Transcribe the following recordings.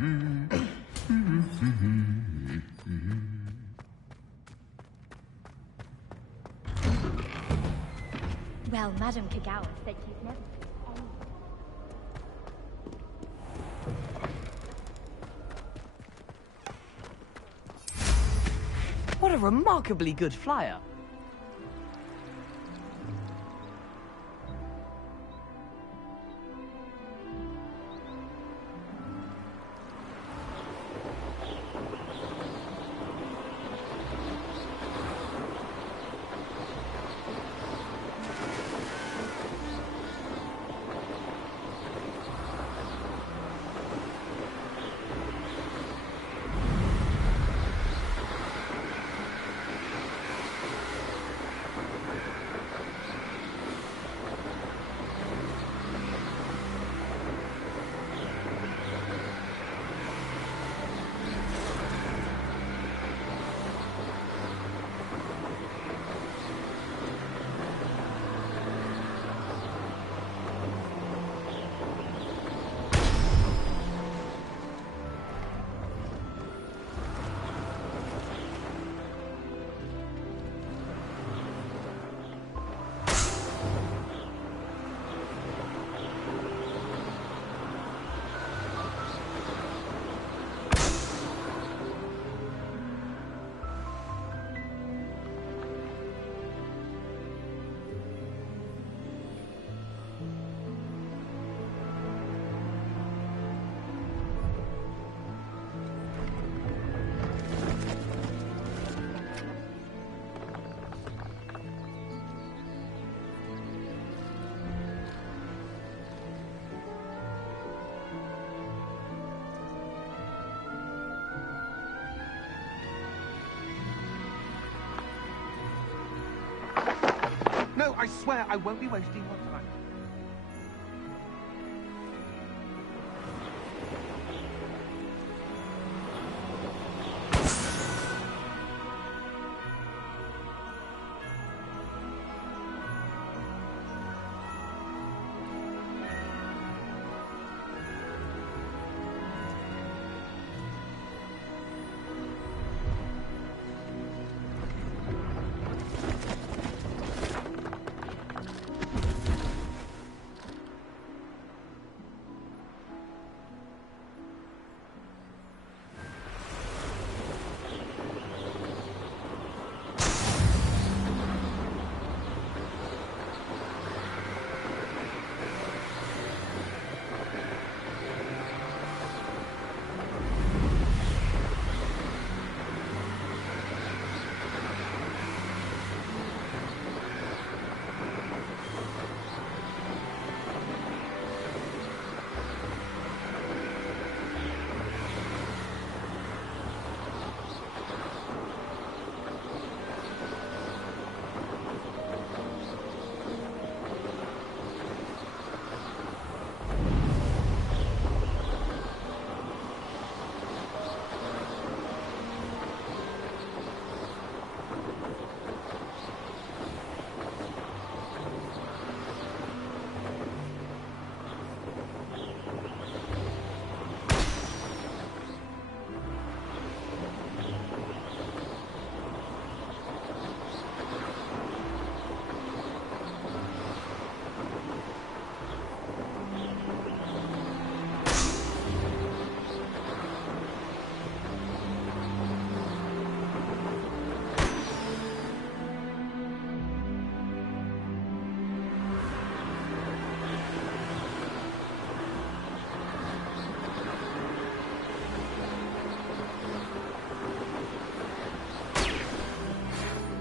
Well, Madame Kagawa said she's never... What a remarkably good flyer. No, I swear I won't be wasting your time.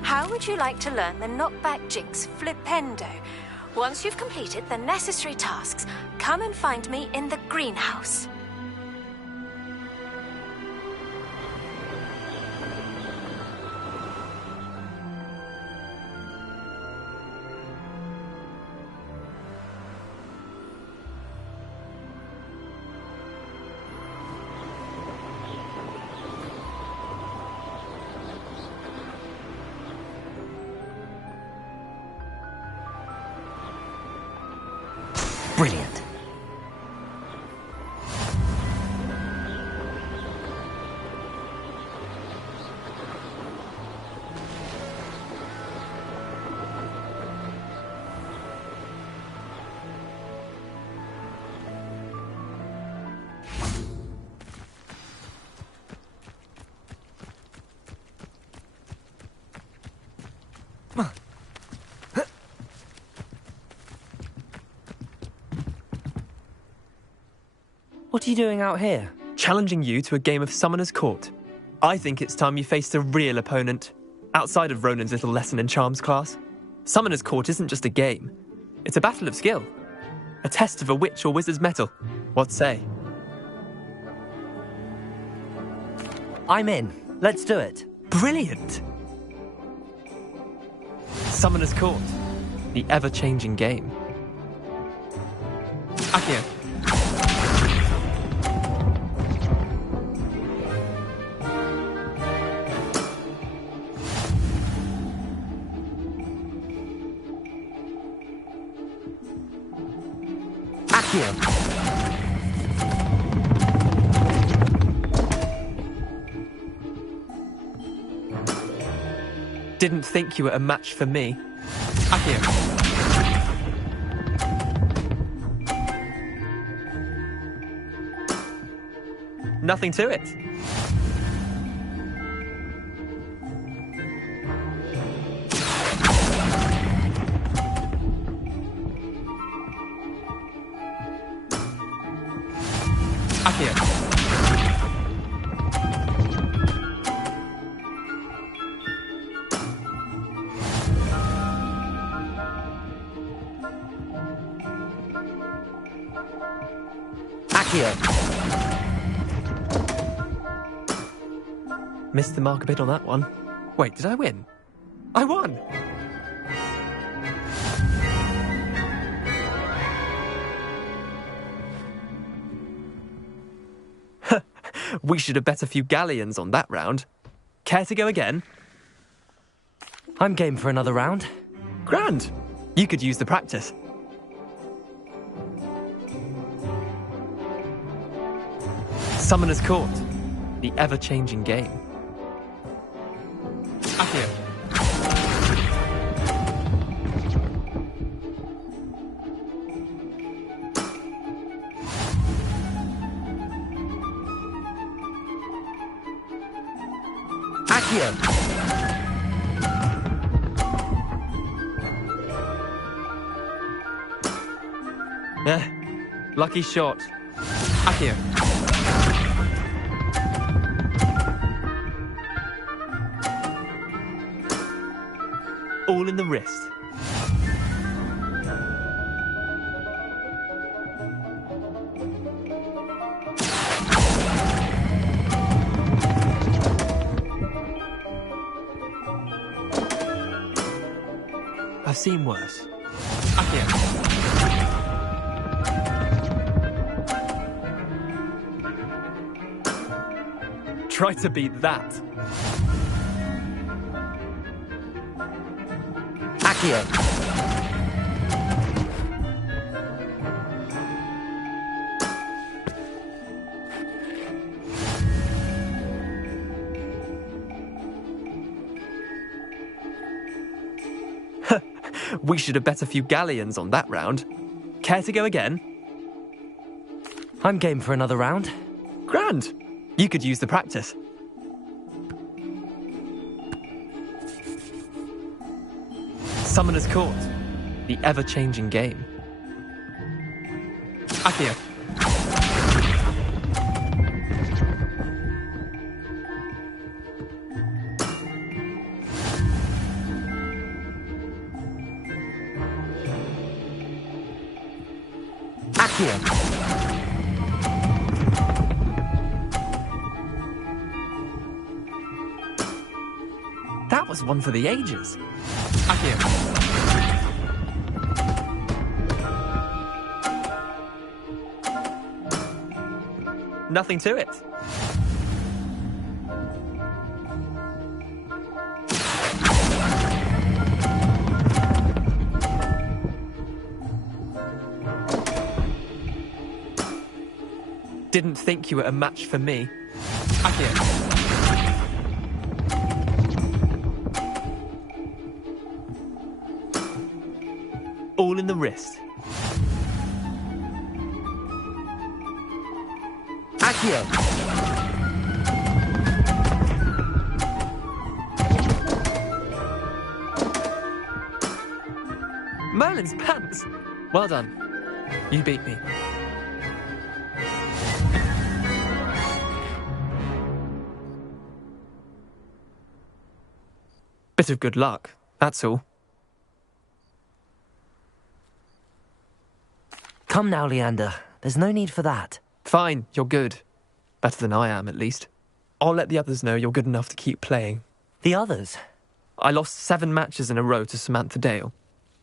How would you like to learn the knockback jigs flipendo? Once you've completed the necessary tasks, come and find me in the greenhouse. Brilliant. What are you doing out here? Challenging you to a game of Summoner's Court. I think it's time you faced a real opponent, outside of Ronan's little lesson in charms class. Summoner's Court isn't just a game. It's a battle of skill. A test of a witch or wizard's mettle. What say? I'm in. Let's do it. Brilliant! Summoner's Court. The ever-changing game. Akio. Akio. Didn't think you were a match for me. Akio. Nothing to it. Akio. Akio. Missed the mark a bit on that one. Wait, did I win? I won! We should have bet a few galleons on that round. Care to go again? I'm game for another round. Grand! You could use the practice. Summoner's Court. The ever-changing game. Akio. Akio. Lucky shot. Akio. All in the wrist. I've seen worse. Akio. Try to beat that. Akio. We should have bet a few galleons on that round. Care to go again? I'm game for another round. Grand! You could use the practice. Summoner's Court. The ever-changing game. Akio. Akio. That was one for the ages. Akio. Nothing to it. Didn't think you were a match for me. Akio. All in the wrist. Akio. Merlin's pants. Well done. You beat me. Bit of good luck, that's all. Come now, Leander. There's no need for that. Fine, you're good. Better than I am, at least. I'll let the others know you're good enough to keep playing. The others? I lost 7 matches in a row to Samantha Dale.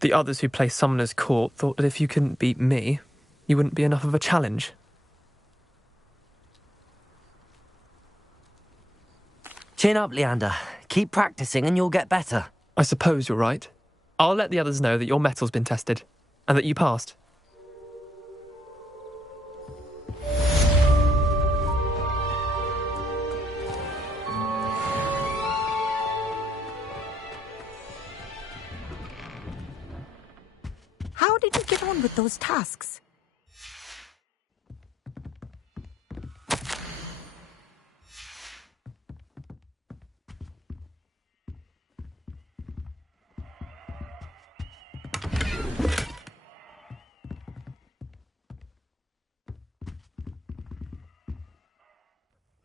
The others who play Summoner's Court thought that if you couldn't beat me, you wouldn't be enough of a challenge. Chin up, Leander. Keep practicing and you'll get better. I suppose you're right. I'll let the others know that your metal's been tested, and that you passed. How did you get on with those tasks?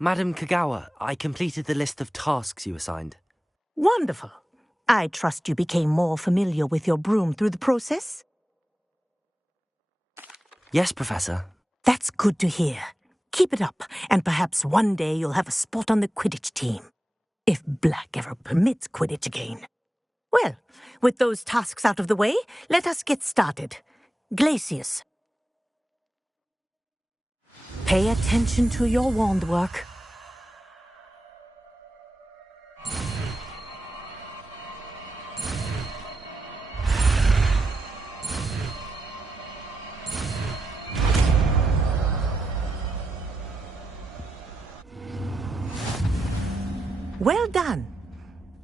Madam Kagawa, I completed the list of tasks you assigned. Wonderful. I trust you became more familiar with your broom through the process? Yes, Professor. That's good to hear. Keep it up, and perhaps one day you'll have a spot on the Quidditch team. If Black ever permits Quidditch again. Well, with those tasks out of the way, let us get started. Glacius. Pay attention to your wand work. Well done.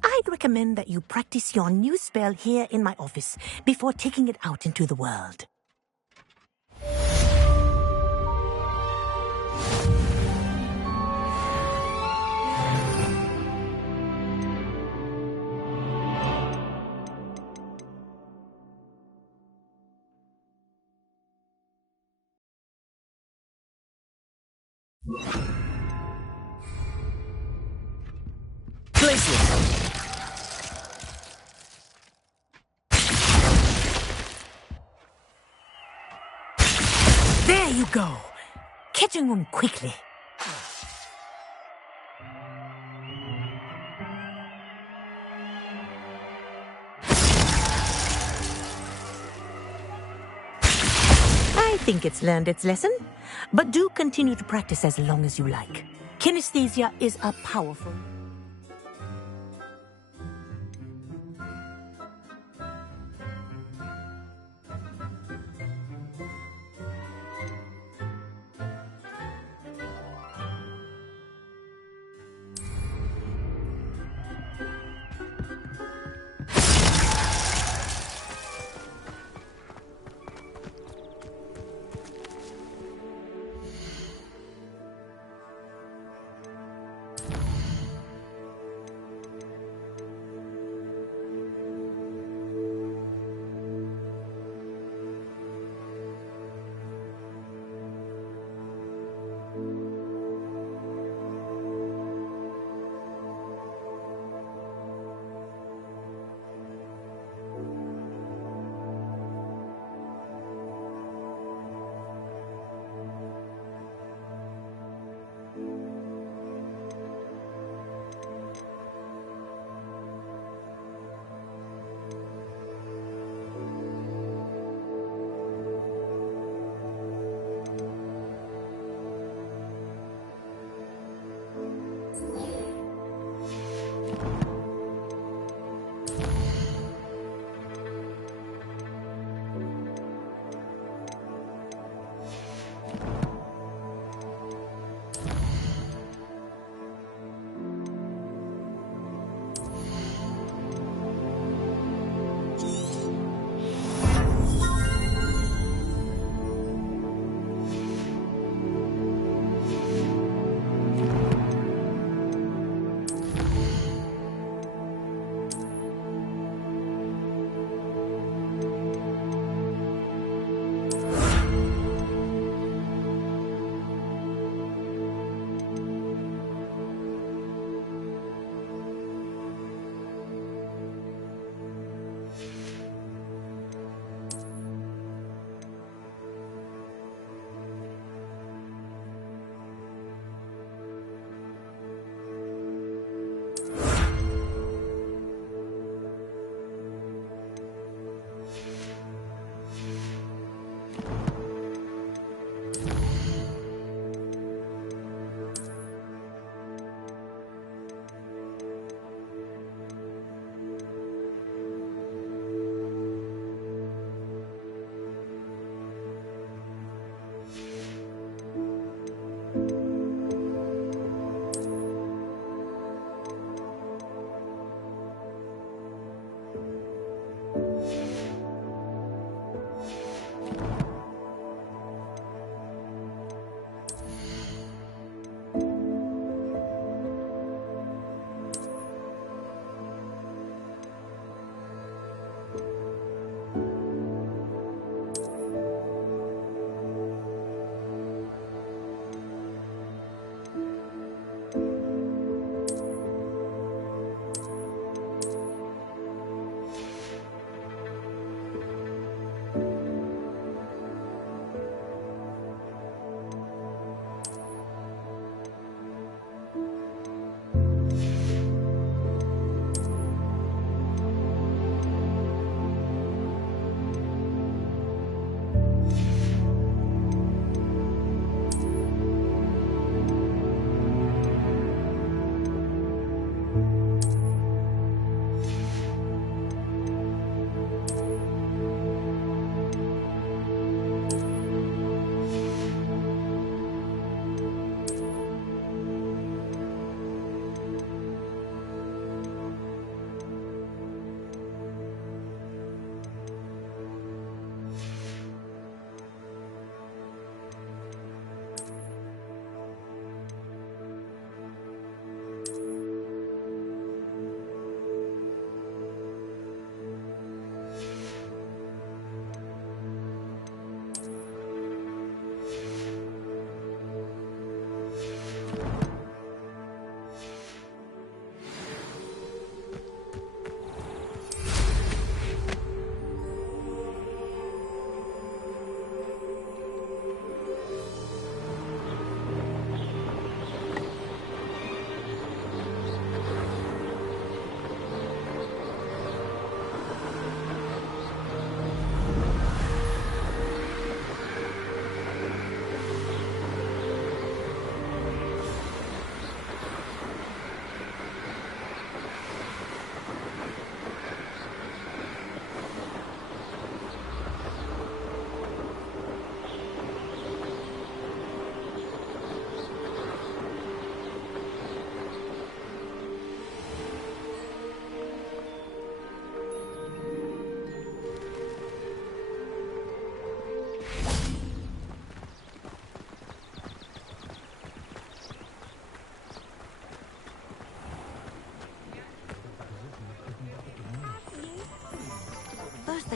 I'd recommend that you practice your new spell here in my office before taking it out into the world. There you go. Catching them quickly. I think it's learned its lesson, but do continue to practice as long as you like. Kinesthesia is a powerful...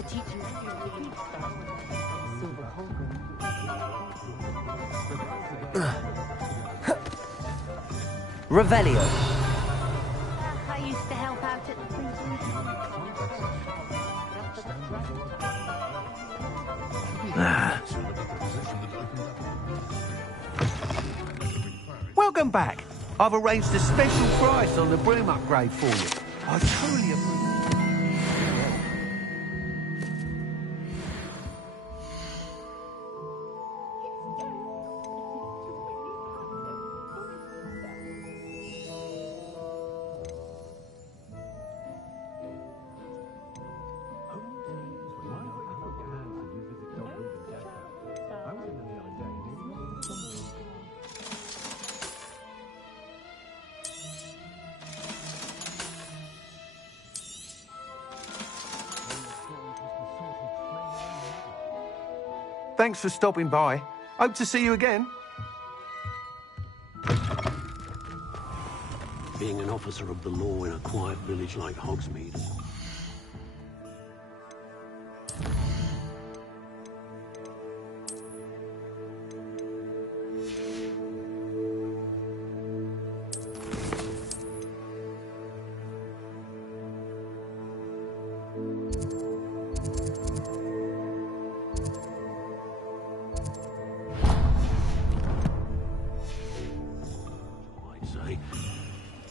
to teach you. Revelio. I used to help out at the Welcome back. I've arranged a special price on the broom upgrade for you. I totally appreciate. Thanks for stopping by. Hope to see you again. Being an officer of the law in a quiet village like Hogsmeade.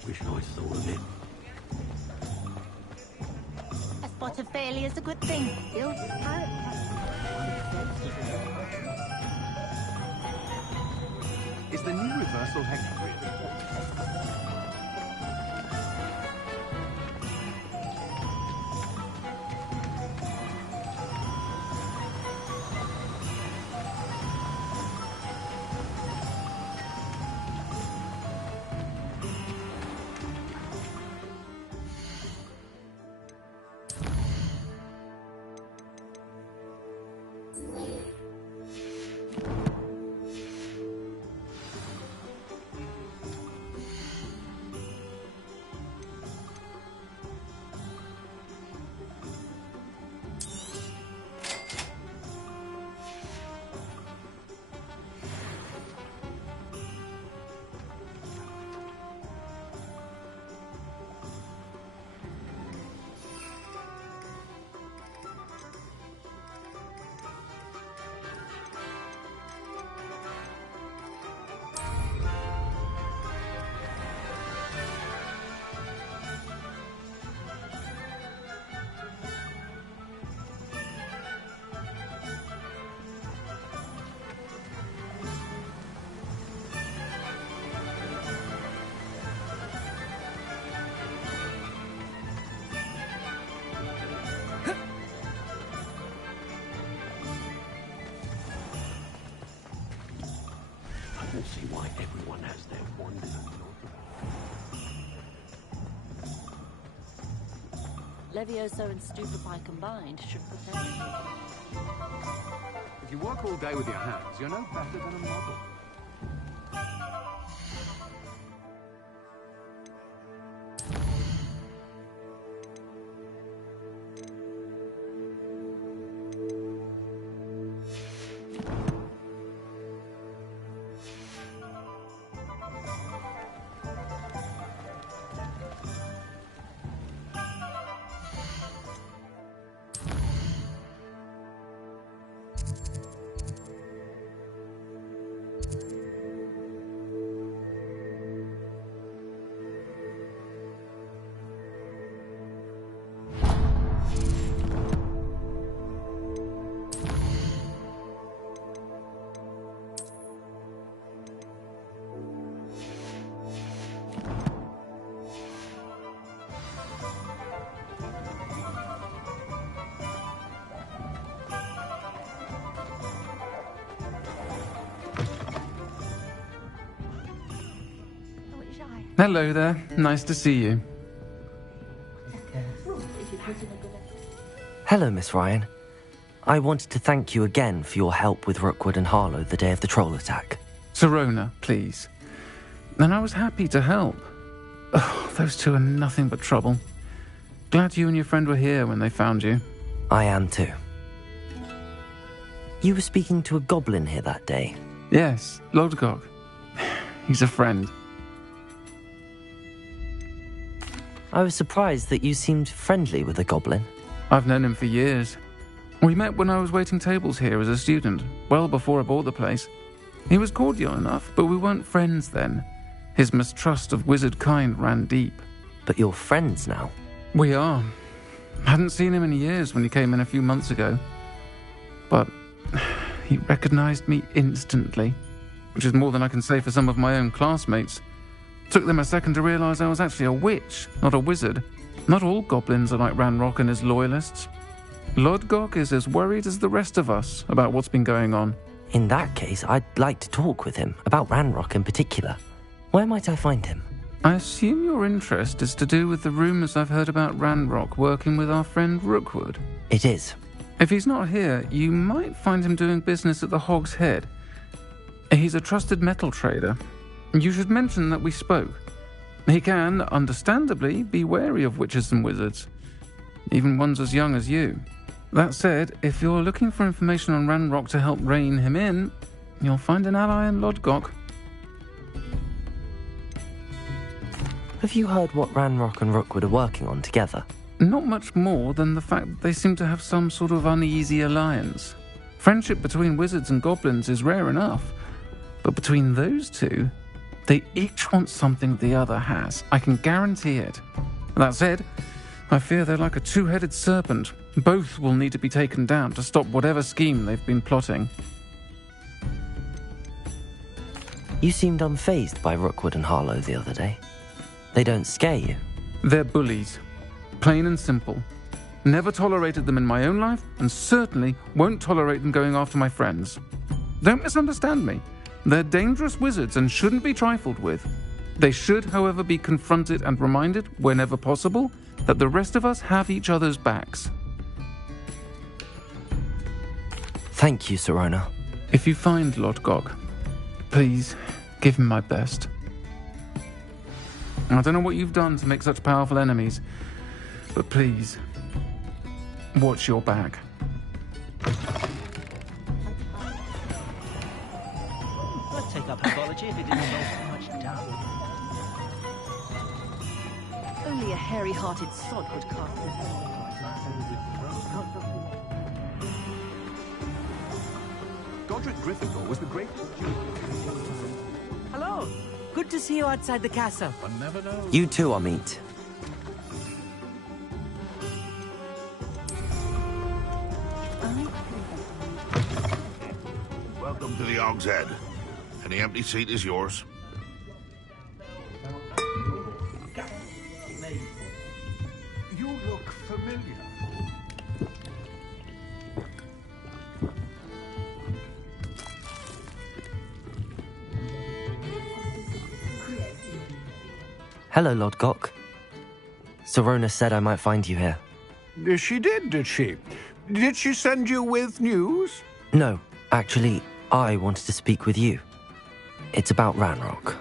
Wish I'd thought of it. A spot of failure's a good thing. Build character. Is the new reversal hex really? I don't see why everyone has their wonders. Levioso and Stupefy combined should prepare you. If you work all day with your hands, you're no better than a model. Hello there. Nice to see you. Hello, Miss Ryan. I wanted to thank you again for your help with Rookwood and Harlow the day of the troll attack. Serona, please. And I was happy to help. Oh, those two are nothing but trouble. Glad you and your friend were here when they found you. I am too. You were speaking to a goblin here that day. Yes, Lodgok. He's a friend. I was surprised that you seemed friendly with a goblin. I've known him for years. We met when I was waiting tables here as a student, well before I bought the place. He was cordial enough, but we weren't friends then. His mistrust of wizard kind ran deep. But you're friends now? We are. Hadn't seen him in years when he came in a few months ago. But he recognized me instantly, which is more than I can say for some of my own classmates. Took them a second to realize I was actually a witch, not a wizard. Not all goblins are like Ranrock and his loyalists. Lodgok is as worried as the rest of us about what's been going on. In that case, I'd like to talk with him, about Ranrock in particular. Where might I find him? I assume your interest is to do with the rumors I've heard about Ranrock working with our friend Rookwood. It is. If he's not here, you might find him doing business at the Hog's Head. He's a trusted metal trader. You should mention that we spoke. He can, understandably, be wary of witches and wizards, even ones as young as you. That said, if you're looking for information on Ranrock to help rein him in, you'll find an ally in Lodgok. Have you heard what Ranrock and Rookwood are working on together? Not much more than the fact that they seem to have some sort of uneasy alliance. Friendship between wizards and goblins is rare enough, but between those two, they each want something the other has. I can guarantee it. That said, I fear they're like a two-headed serpent. Both will need to be taken down to stop whatever scheme they've been plotting. You seemed unfazed by Rookwood and Harlow the other day. They don't scare you. They're bullies. Plain and simple. Never tolerated them in my own life, and certainly won't tolerate them going after my friends. Don't misunderstand me. They're dangerous wizards and shouldn't be trifled with. They should, however, be confronted and reminded, whenever possible, that the rest of us have each other's backs. Thank you, Sirona. If you find Lodgok, please give him my best. I don't know what you've done to make such powerful enemies, but please, watch your back. I'd take up herbology if it didn't involve too much doubt. Only a hairy-hearted sod could cast the Godric Gryffindor was the great... Hello. Good to see you outside the castle. One never knows. You too, Amit. Welcome to the Hog's Head. Any empty seat is yours. You look familiar. Hello, Lodgok. Sirona said I might find you here. She did she? Did she send you with news? No, actually, I wanted to speak with you. It's about Ranrock.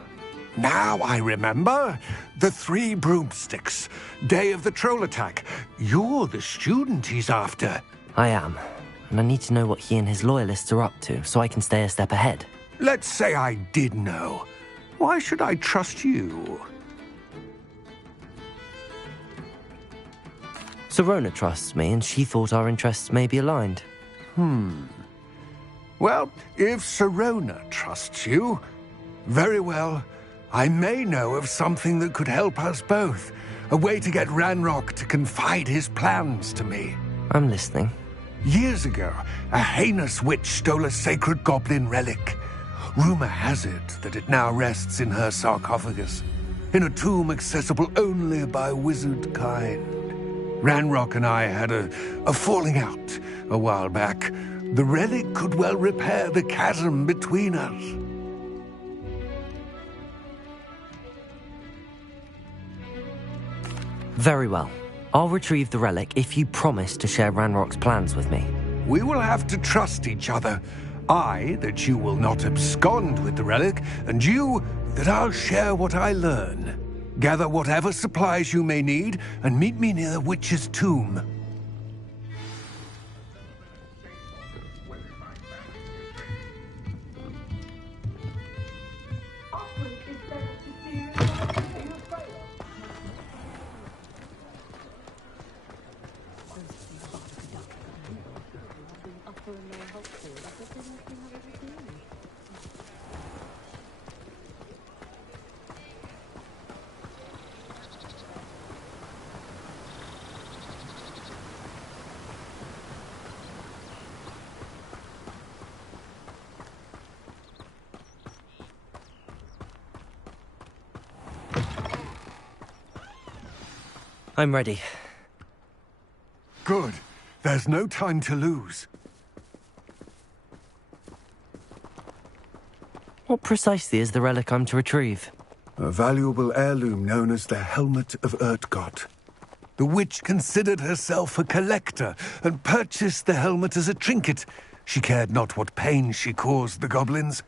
Now I remember. The 3 broomsticks. Day of the troll attack. You're the student he's after. I am, and I need to know what he and his loyalists are up to so I can stay a step ahead. Let's say I did know. Why should I trust you? Sirona trusts me, and she thought our interests may be aligned. Well, if Sirona trusts you, very well. I may know of something that could help us both. A way to get Ranrock to confide his plans to me. I'm listening. Years ago, a heinous witch stole a sacred goblin relic. Rumor has it that it now rests in her sarcophagus, in a tomb accessible only by wizard kind. Ranrock and I had a falling out a while back. The relic could well repair the chasm between us. Very well. I'll retrieve the relic if you promise to share Ranrock's plans with me. We will have to trust each other. I, that you will not abscond with the relic, and you, that I'll share what I learn. Gather whatever supplies you may need, and meet me near the witch's tomb. people in their helpful. That's the thing I've ever seen. I'm ready. Good. There's no time to lose. What precisely is the relic I'm to retrieve? A valuable heirloom known as the Helmet of Urtkot. The witch considered herself a collector and purchased the helmet as a trinket. She cared not what pain she caused the goblins.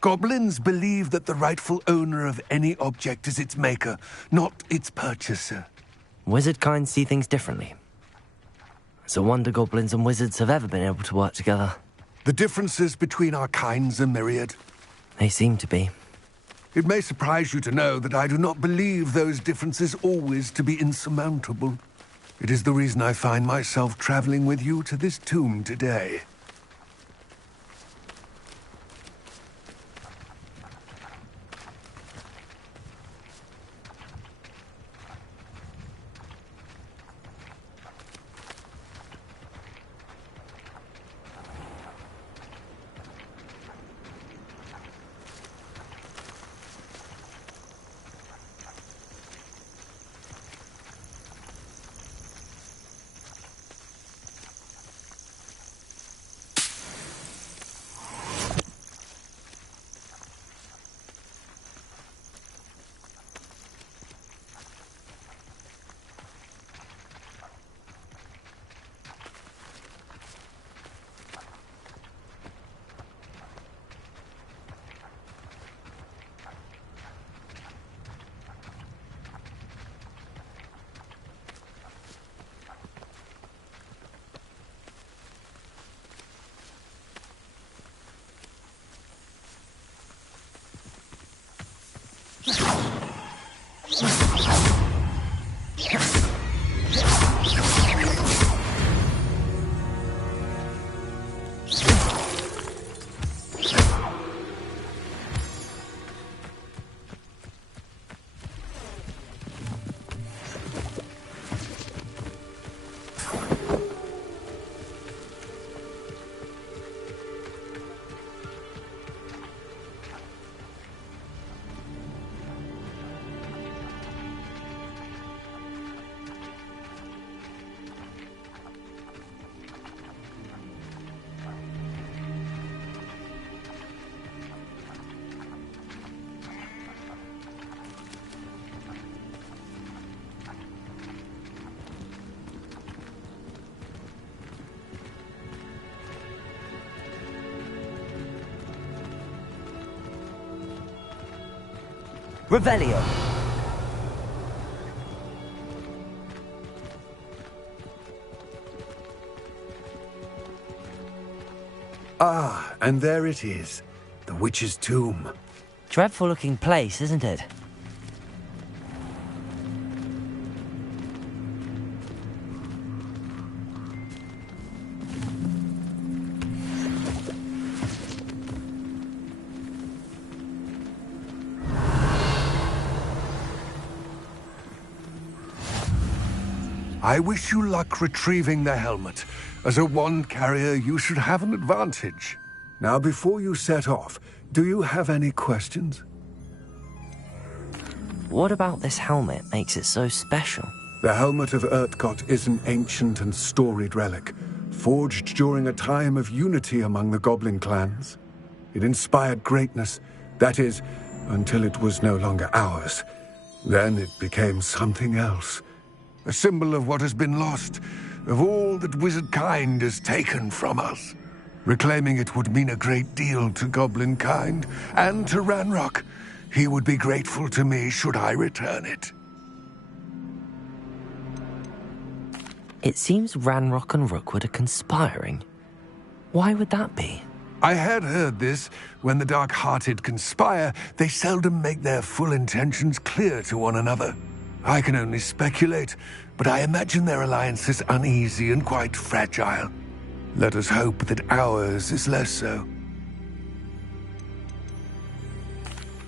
Goblins believe that the rightful owner of any object is its maker, not its purchaser. Wizard kind see things differently. It's a wonder goblins and wizards have ever been able to work together. The differences between our kinds are myriad. They seem to be. It may surprise you to know that I do not believe those differences always to be insurmountable. It is the reason I find myself traveling with you to this tomb today. Revelio. Ah, and there it is. The witch's tomb. Dreadful looking place, isn't it? I wish you luck retrieving the helmet. As a wand carrier, you should have an advantage. Now, before you set off, do you have any questions? What about this helmet makes it so special? The Helmet of Urtkot is an ancient and storied relic, forged during a time of unity among the goblin clans. It inspired greatness, that is, until it was no longer ours. Then it became something else. A symbol of what has been lost, of all that wizard kind has taken from us. Reclaiming it would mean a great deal to goblin kind, and to Ranrock. He would be grateful to me should I return it. It seems Ranrock and Rookwood are conspiring. Why would that be? I had heard this. When the dark-hearted conspire, they seldom make their full intentions clear to one another. I can only speculate, but I imagine their alliance is uneasy and quite fragile. Let us hope that ours is less so.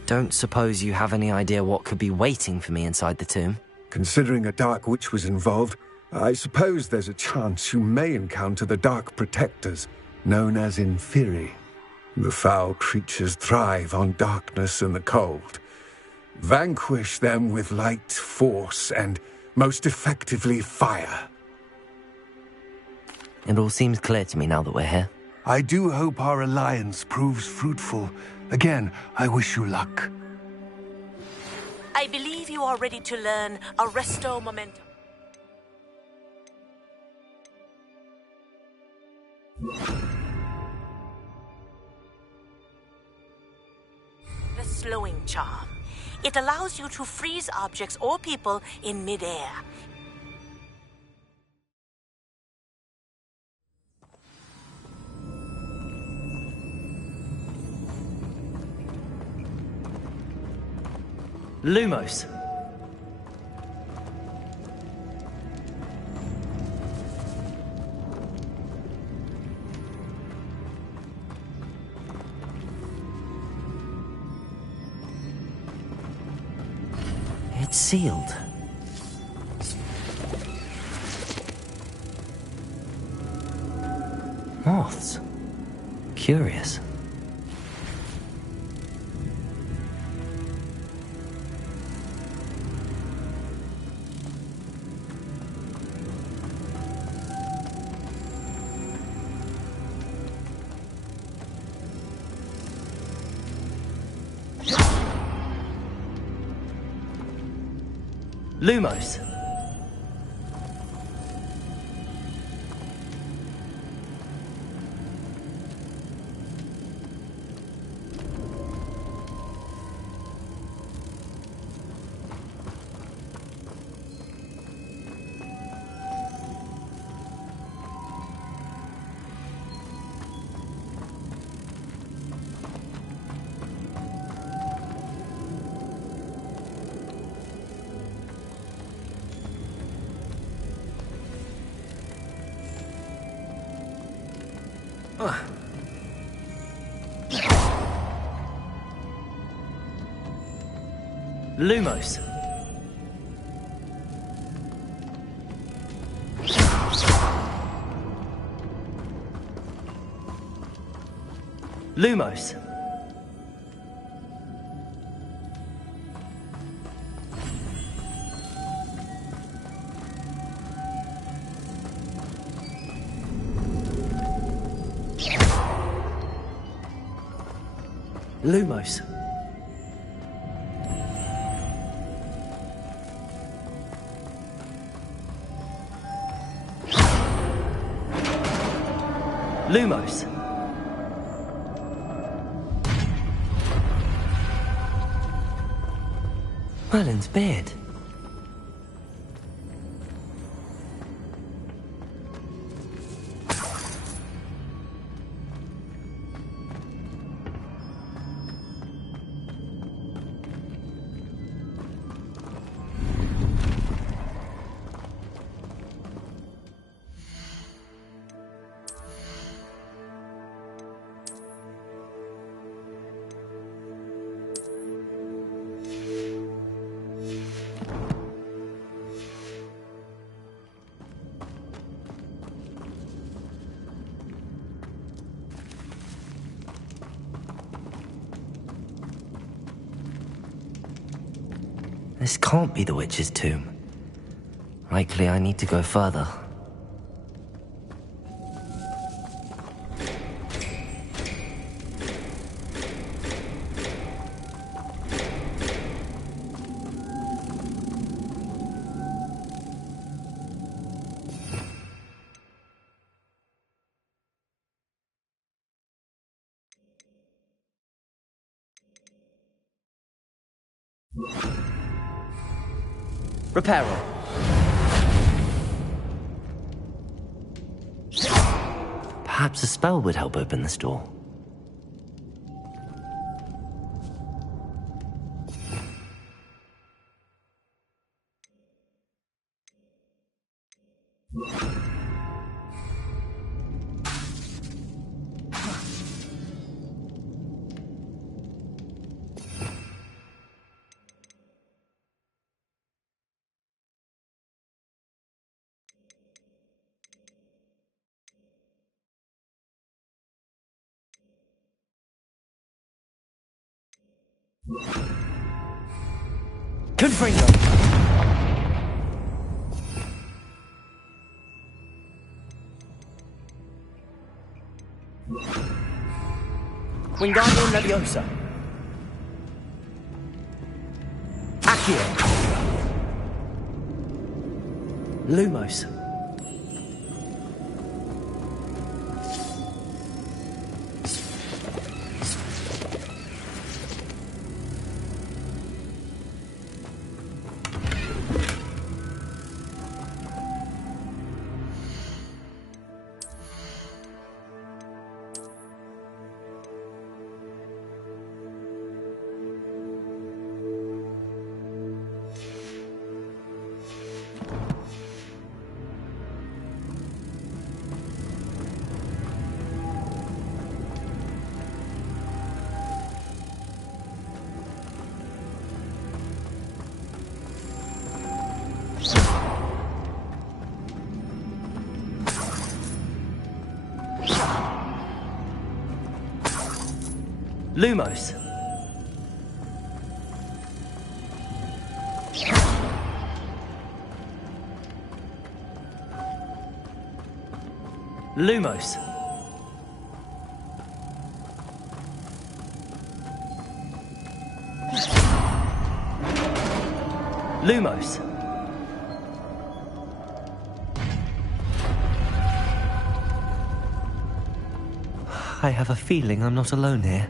Don't suppose you have any idea what could be waiting for me inside the tomb? Considering a Dark Witch was involved, I suppose there's a chance you may encounter the Dark Protectors, known as Inferi. The foul creatures thrive on darkness and the cold. Vanquish them with light, force, and, most effectively, fire. It all seems clear to me now that we're here. I do hope our alliance proves fruitful. Again, I wish you luck. I believe you are ready to learn Arresto Momentum. The slowing charm. It allows you to freeze objects or people in midair. Lumos. It's sealed. Moths. Curious. Lumos. Lumos. Lumos. Lumos. Lumos. Merlin's beard. This can't be the witch's tomb. Likely I need to go further. Reparo. Perhaps a spell would help open this door. Confringo. Wingardium Leviosa. Accio. Lumos. Lumos. Lumos. Lumos. I have a feeling I'm not alone here.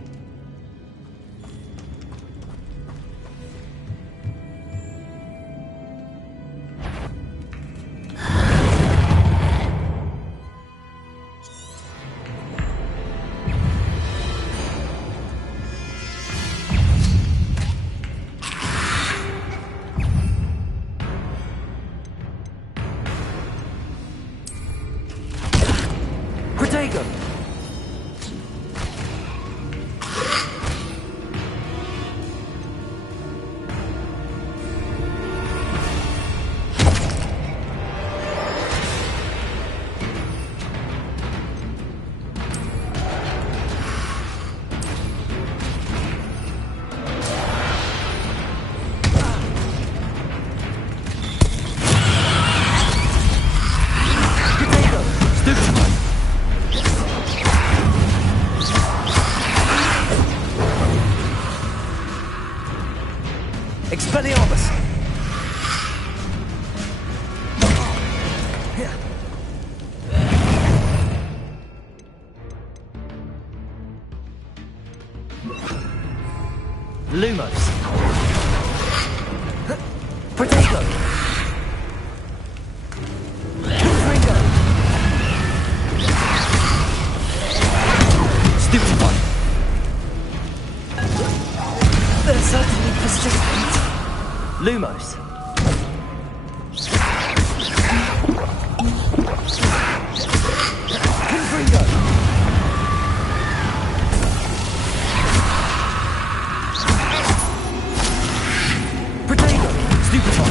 Expelliarmus! Lumos! Protego! Confringo! Stupefy! They're certainly persistent. Lumos. Confringo. Protego. Stupefy.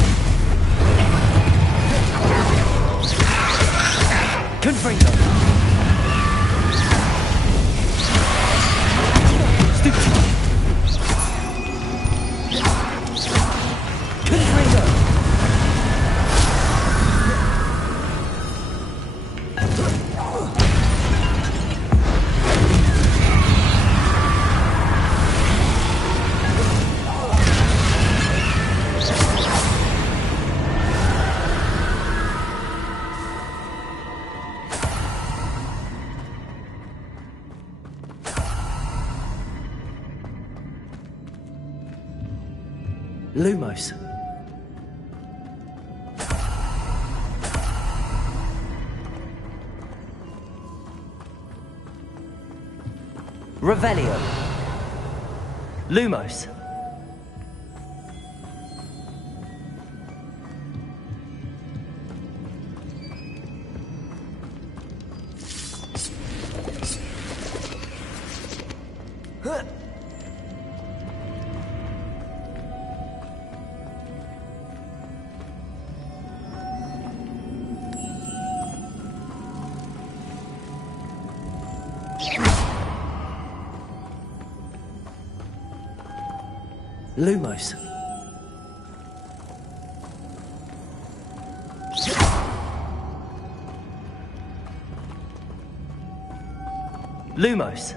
Confringo. Stupefy. Lumos. Revelio. Lumos. Lumos. Lumos.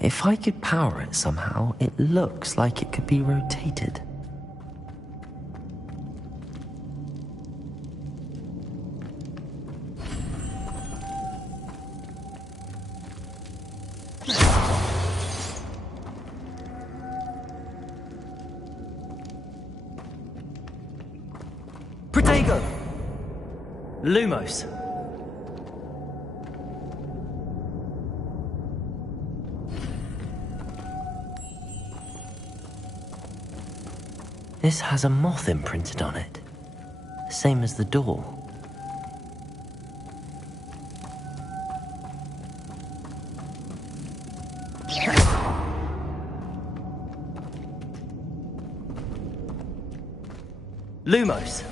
If I could power it somehow, it looks like it could be rotated. Protego! Lumos. This has a moth imprinted on it, same as the door. Lumos.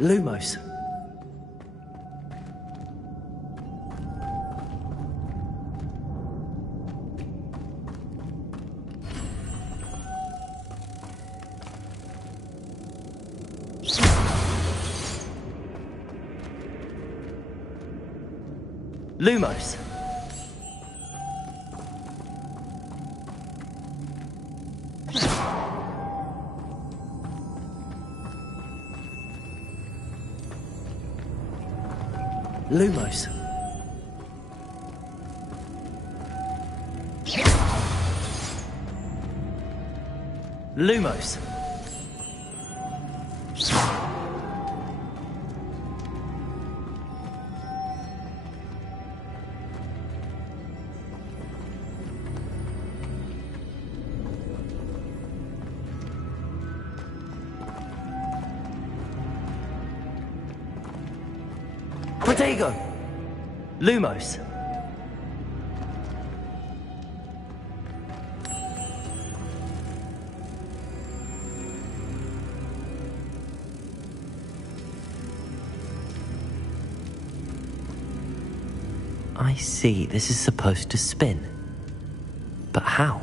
Lumos. Lumos. Lumos. Lumos. Protego! Lumos. I see, this is supposed to spin. But how?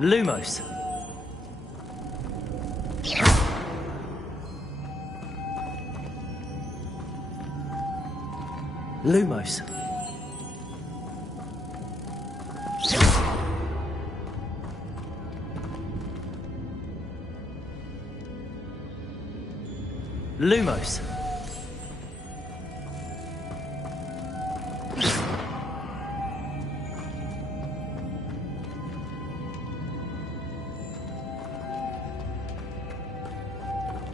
Lumos. Lumos. Lumos.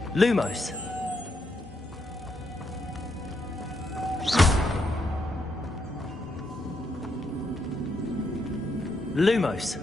Lumos. Lumos.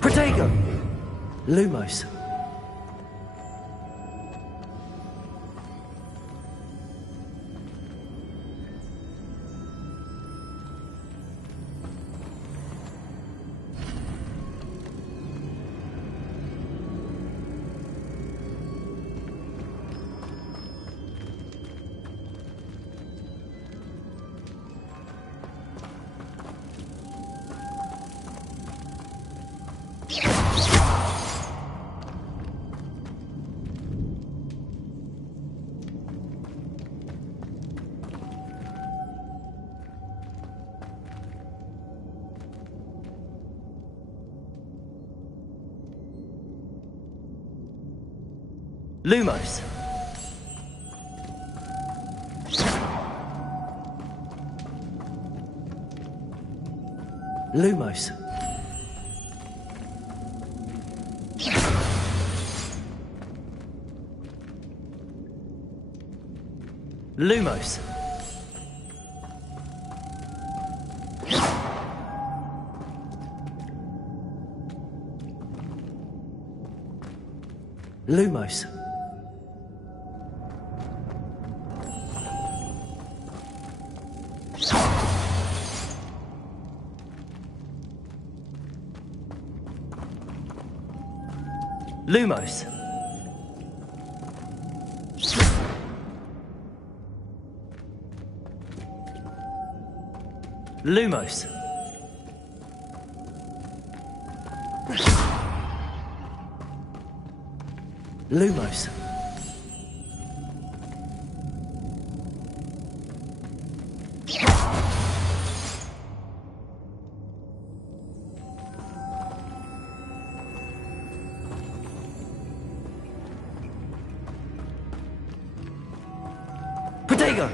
Protego! Lumos. Lumos. Lumos. Lumos. Lumos. Lumos. Lumos. Lumos. Protego.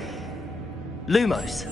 Lumos.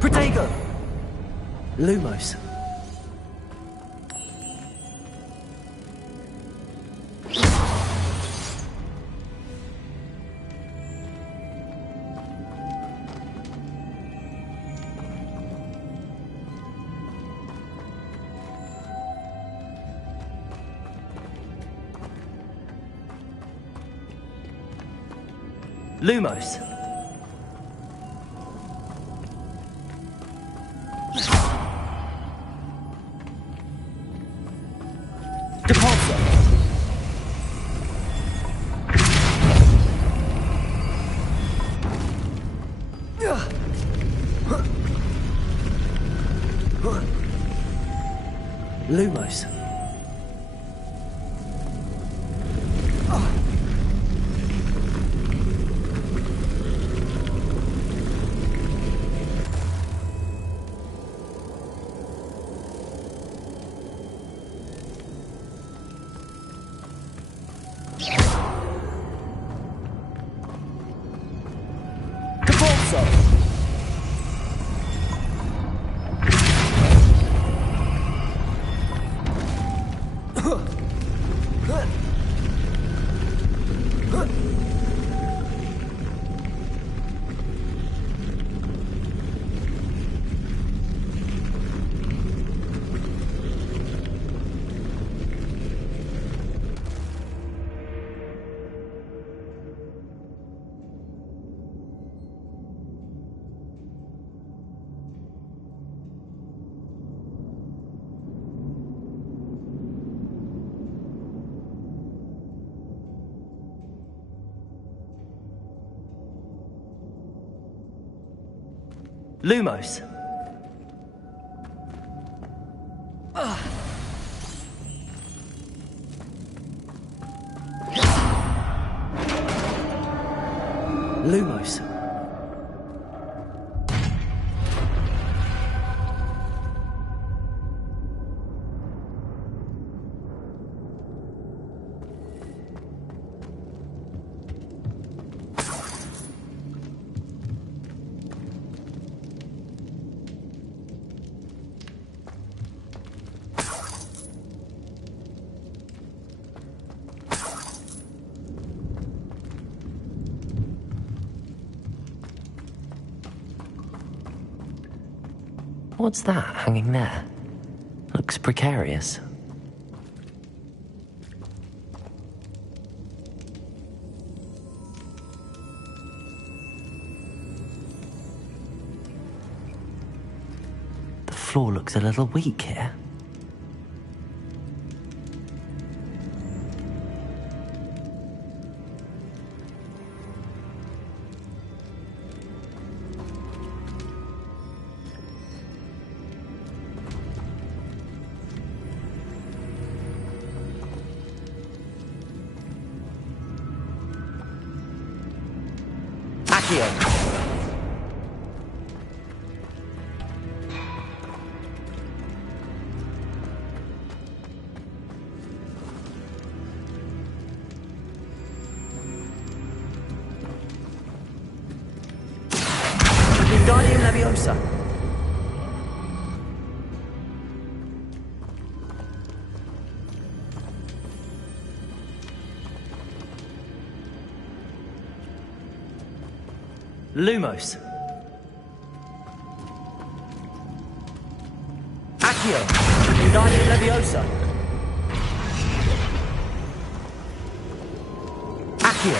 Protego. Lumos. Lumos. Deposit. Lumos. Lumos. Lumos. What's that hanging there? Looks precarious. The floor looks a little weak here. Wingardium Leviosa. Lumos. Accio. Wingardium Leviosa. Accio.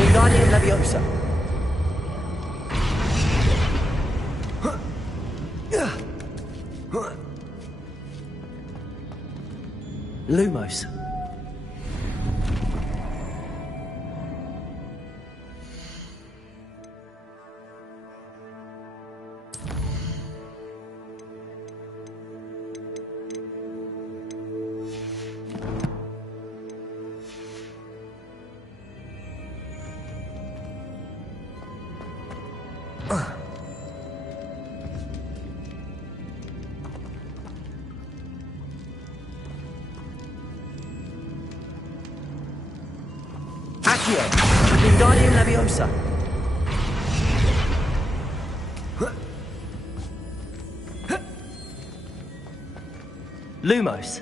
Wingardium Leviosa. Lumos. Accio. Wingardium Leviosa. Lumos.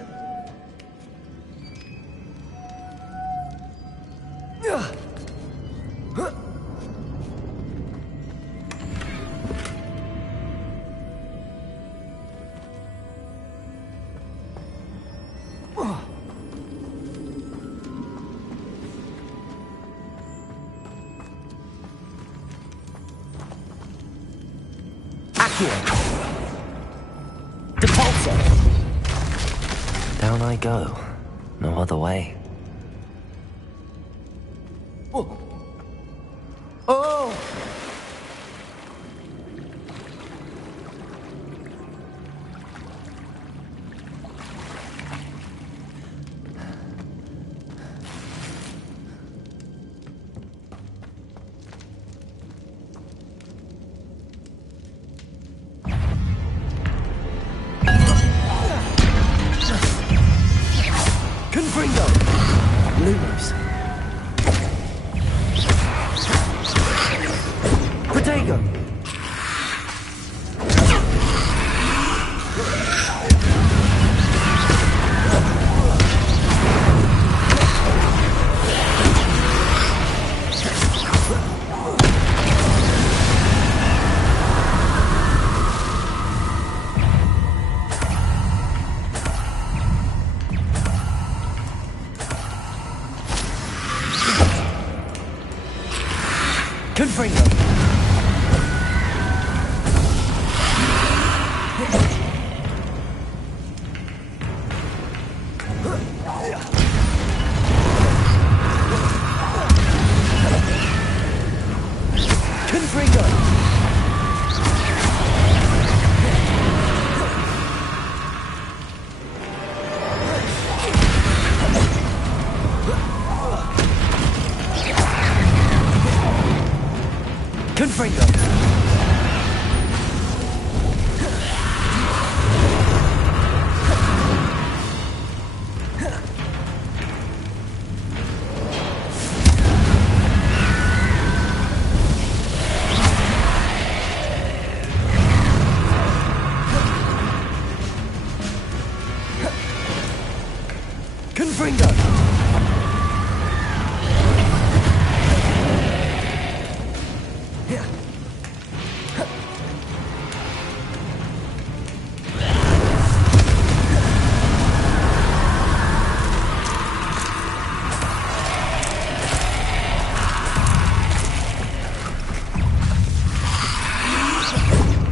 Down I go. No other way. Oh! Oh! Confringo! Lumos. Protego! Confringo!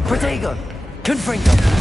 Protego! Confringo!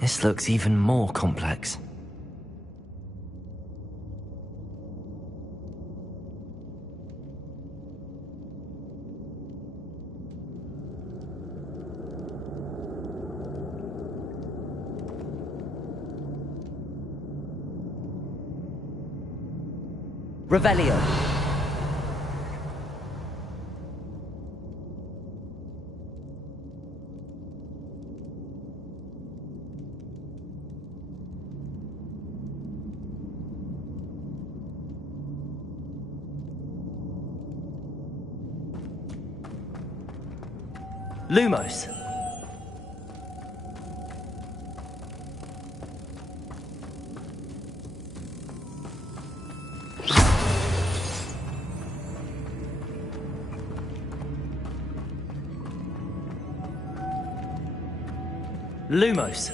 This looks even more complex. Revelio. Lumos. Lumos.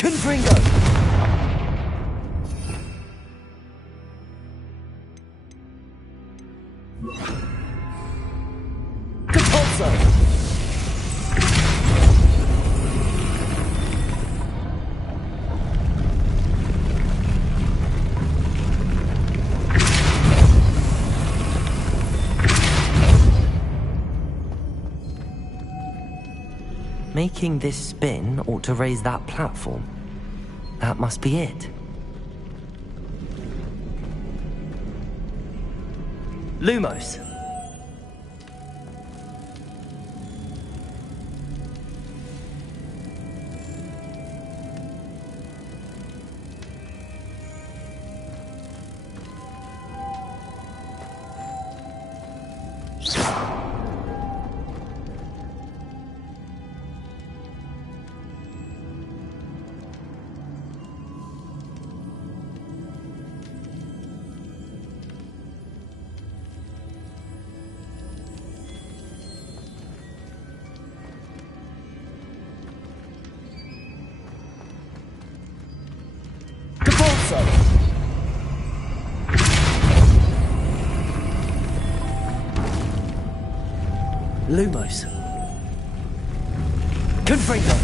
Confringo! Capozzo! Making this spin ought to raise that platform. That must be it. Lumos. Lumos. Confringo.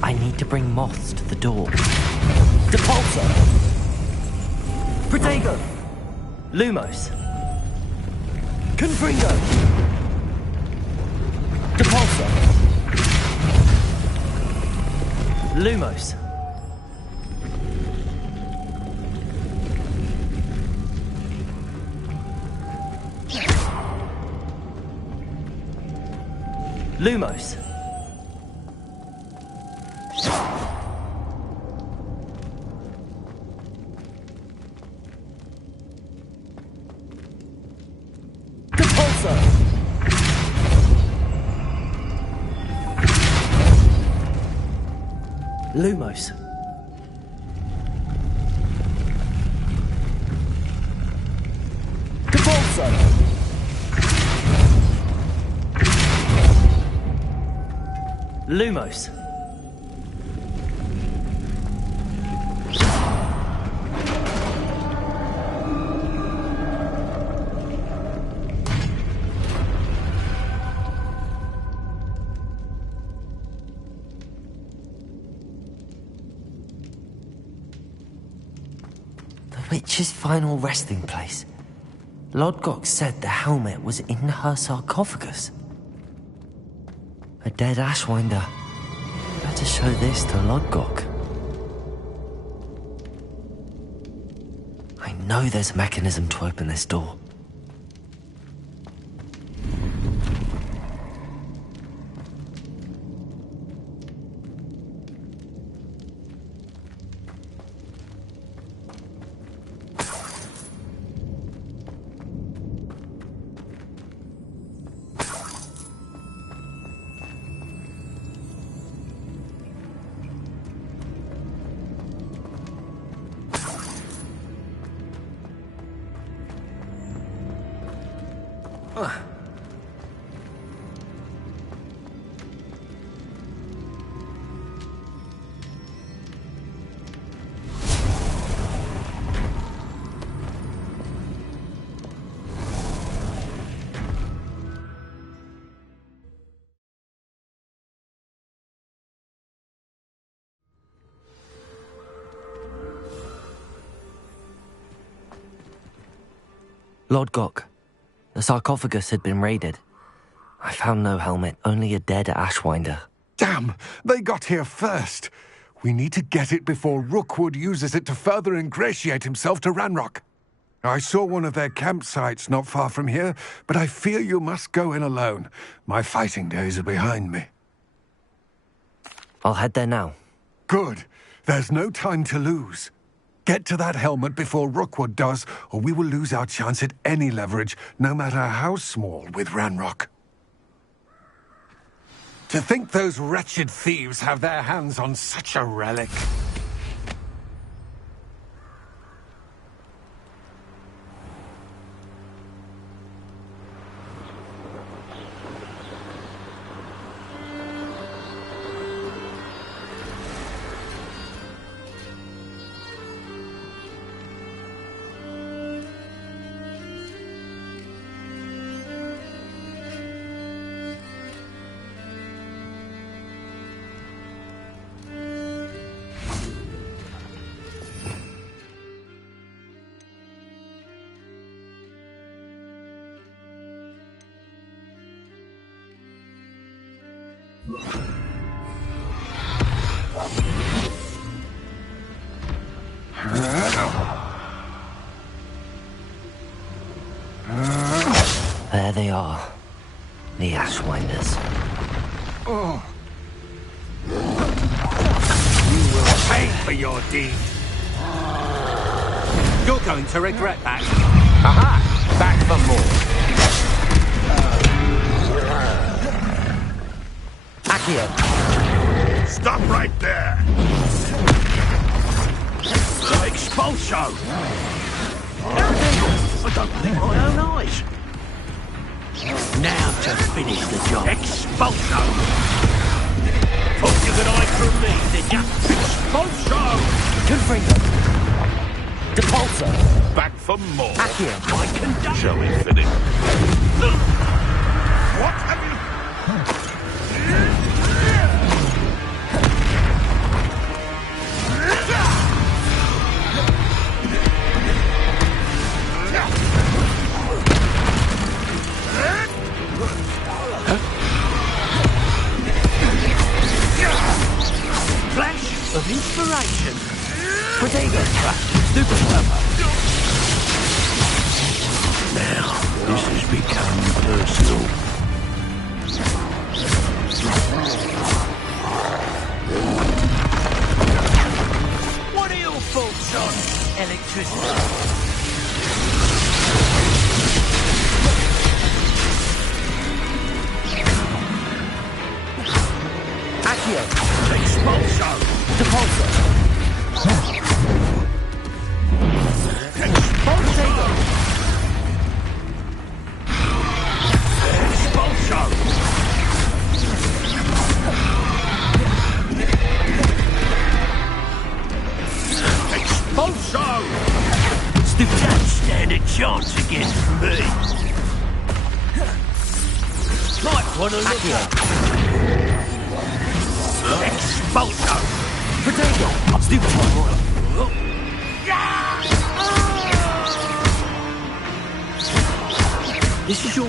I need to bring moths to the door. Depulso. Protego. Lumos. Confringo. Depulso. Lumos. Lumos. Depulso. Lumos. Depulso. Lumos. The witch's final resting place. Lodgok said the helmet was in her sarcophagus. A dead Ashwinder. Better show this to Lodgok. I know there's a mechanism to open this door. Lodgok, the sarcophagus had been raided. I found no helmet, only a dead Ashwinder. Damn! They got here first! We need to get it before Rookwood uses it to further ingratiate himself to Ranrock. I saw one of their campsites not far from here, but I fear you must go in alone. My fighting days are behind me. I'll head there now. Good. There's no time to lose. Get to that helmet before Rookwood does, or we will lose our chance at any leverage, no matter how small, with Ranrock. To think those wretched thieves have their hands on such a relic. There they are. The Ashwinders. Oh. You will pay for your deed. You're going to regret that. Aha! Back for more. Accio. Stop right there! Expulso! I don't believe my own eyes. Now to finish the job. Expulso! Thought you could hide from me, did ya? Expulso! Confringo. Depulso. Back for more. Accio. Shall we finish? What have you... Flash of inspiration. Protego trap. Super clever. Now, this has become personal. What are your thoughts on electricity? Accio. Expulso. Depulso. Expulso. Expulso. Expulso. Can't stand a chance against me. Might want to look at Expulso. Protego. Stupid one. This is your...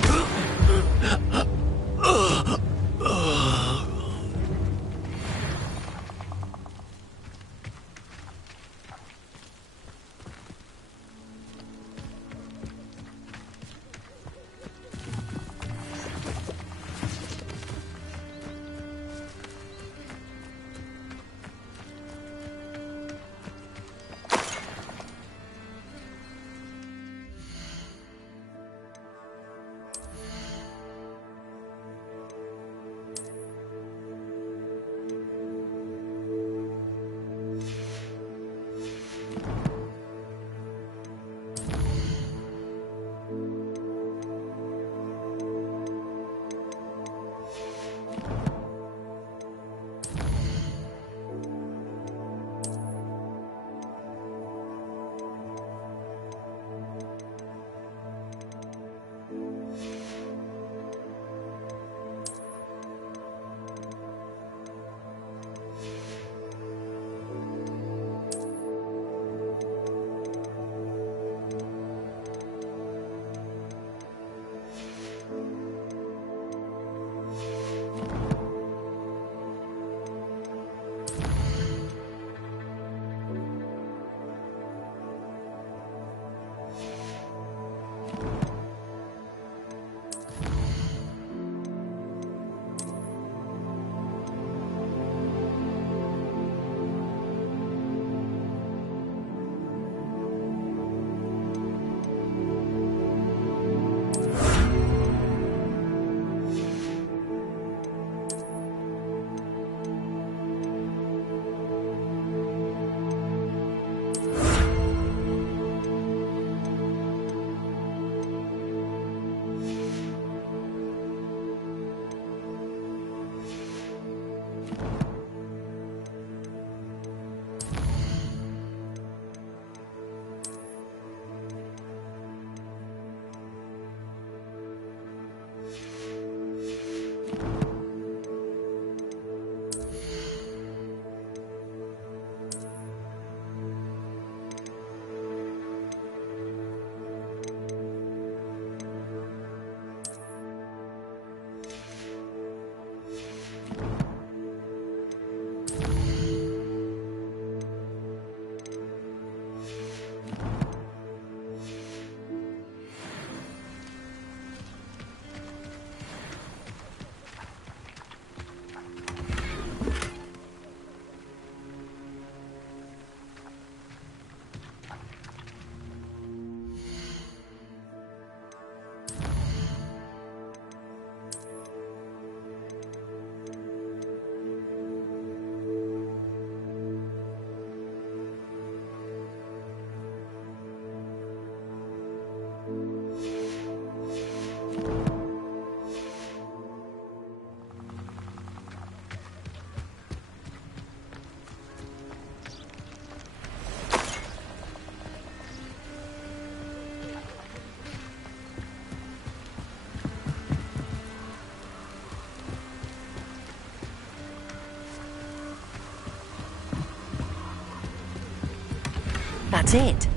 That's it.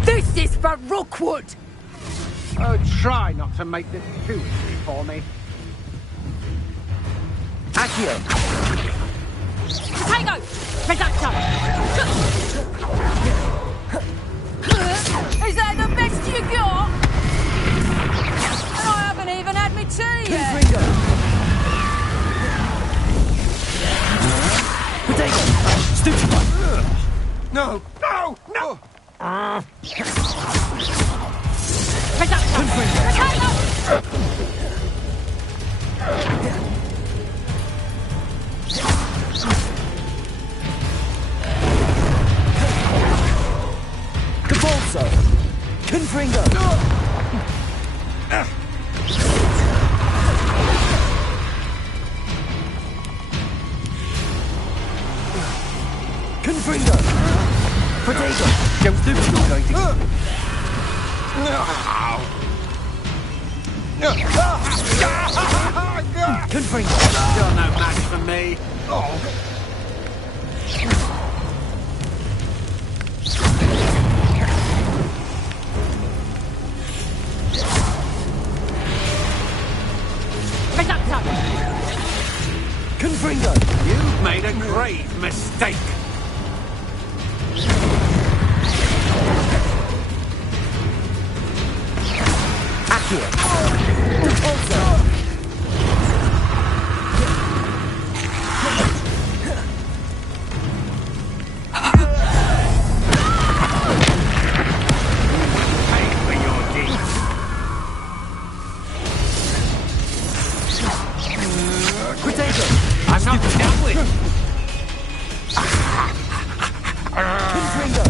This is for Rookwood! Oh, try not to make this too easy for me. Accio! Potato! Reducto! Is that the best you got? And I haven't even had my tea yet! Potato! Stupefy! No! No! No! Reducto! Potato! Cabalso! Confringo! Confringo! Potato! Don't stupid, Confringo! You're no match for me. Reducto! Confringo! You've made a grave mistake. Accio! Repulso! Pay for your deeds. Potato! I'm not done with. Confringo!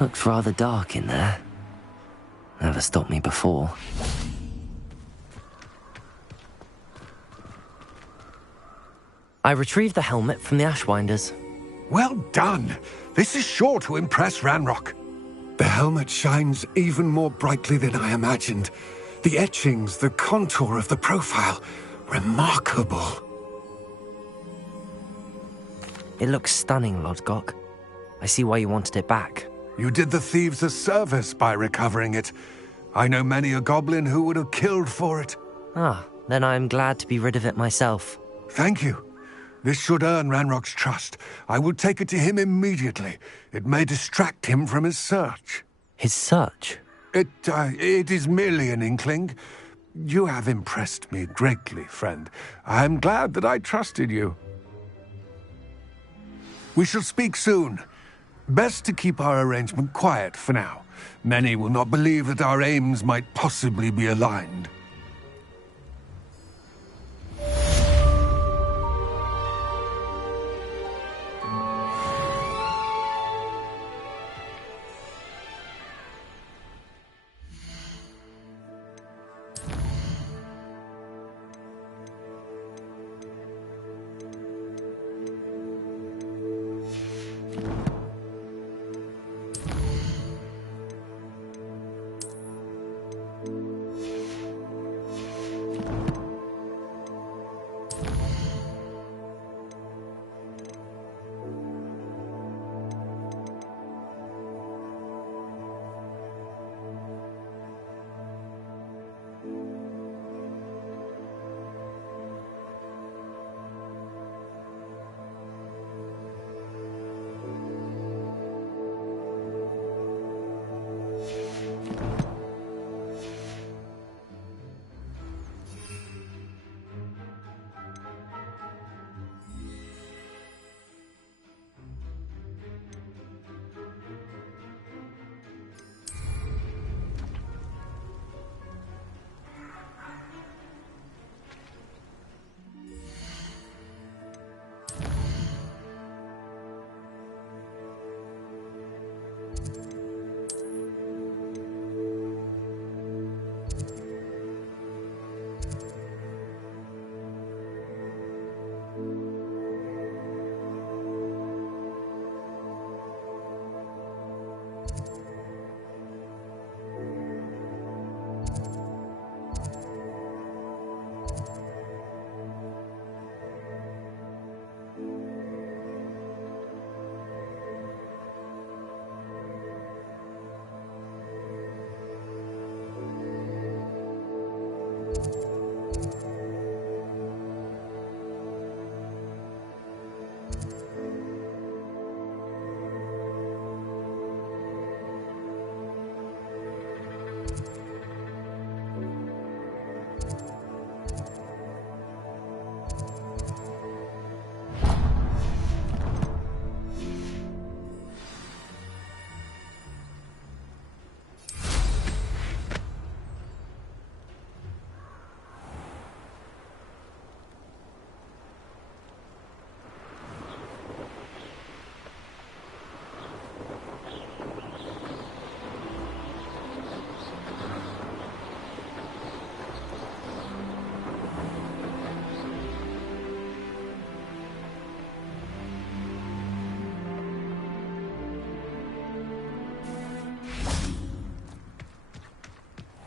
Looks rather dark in there. Never stopped me before. I retrieved the helmet from the Ashwinders. Well done. This is sure to impress Ranrock. The helmet shines even more brightly than I imagined. The etchings, the contour of the profile. Remarkable. It looks stunning, Lodgok. I see why you wanted it back. You did the thieves a service by recovering it. I know many a goblin who would have killed for it. Ah, then I am glad to be rid of it myself. Thank you. This should earn Ranrock's trust. I will take it to him immediately. It may distract him from his search. His search? It is merely an inkling. You have impressed me greatly, friend. I am glad that I trusted you. We shall speak soon. Best to keep our arrangement quiet for now. Many will not believe that our aims might possibly be aligned.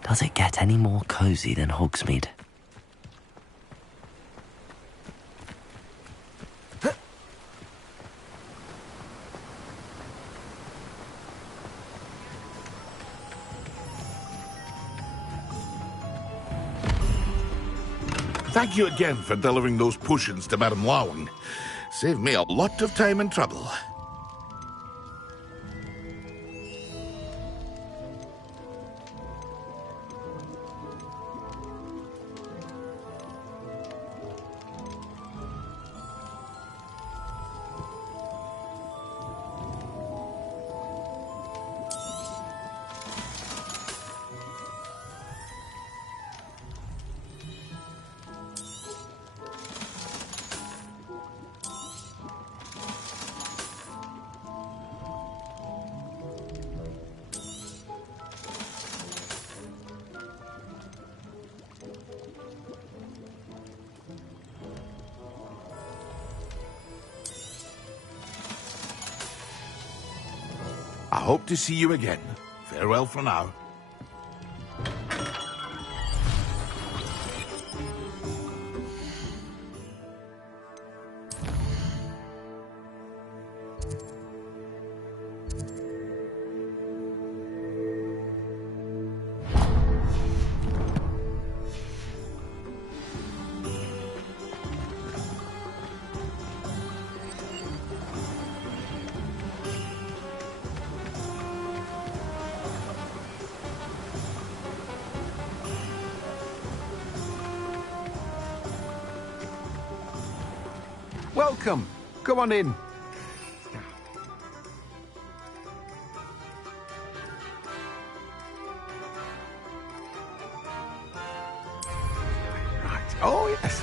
Does it get any more cozy than Hogsmeade? Thank you again for delivering those potions to Madame Lowing. Saved me a lot of time and trouble. I hope to see you again. Farewell for now. Welcome. Come on in. Right. Oh, yes.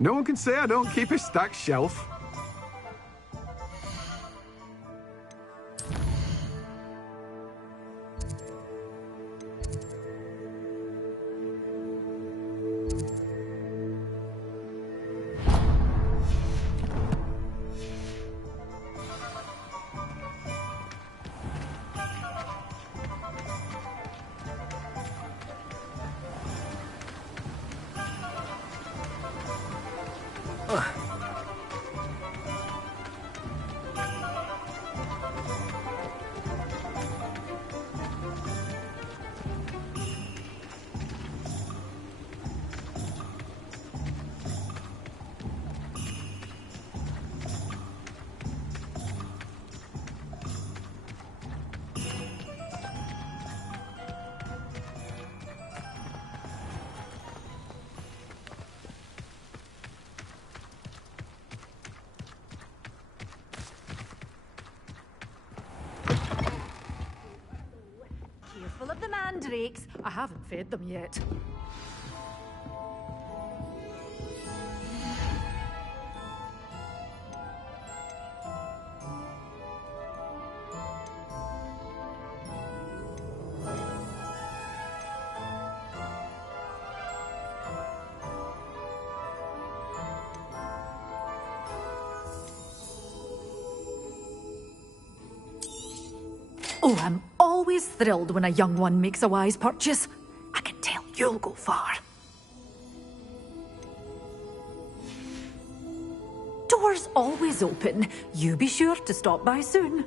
No one can say I don't keep a stacked shelf. Careful of the mandrakes. I haven't fed them yet. Oh, I'm always thrilled when a young one makes a wise purchase. I can tell you'll go far. Doors always open. You be sure to stop by soon.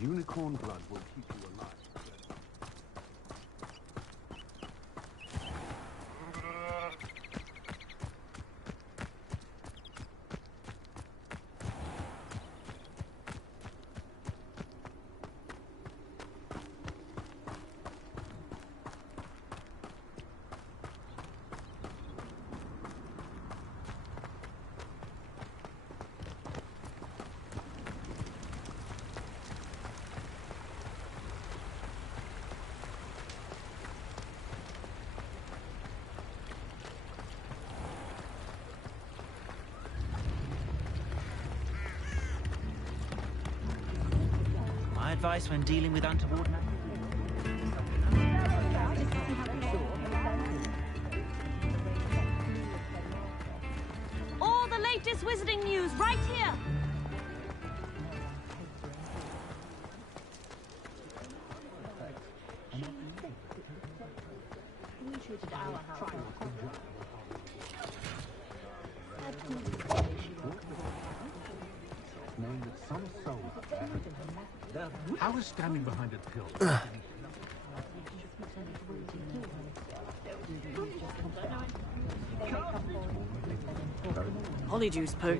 Unicorn blood will keep you alive. My advice when dealing with untoward matters. All the latest wizarding news right here. I was standing behind a pill. Polyjuice Poo.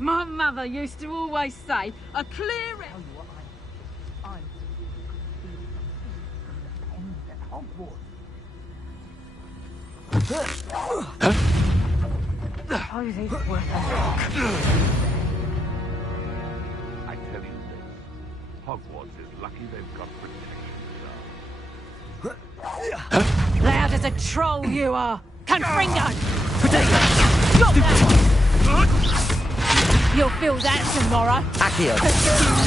My mother used to always say, a clear... I tell you this, Hogwarts is lucky they've got protection. Loud as a troll you are! Confringo! Potato! Drop that! You'll feel that tomorrow. Accio! You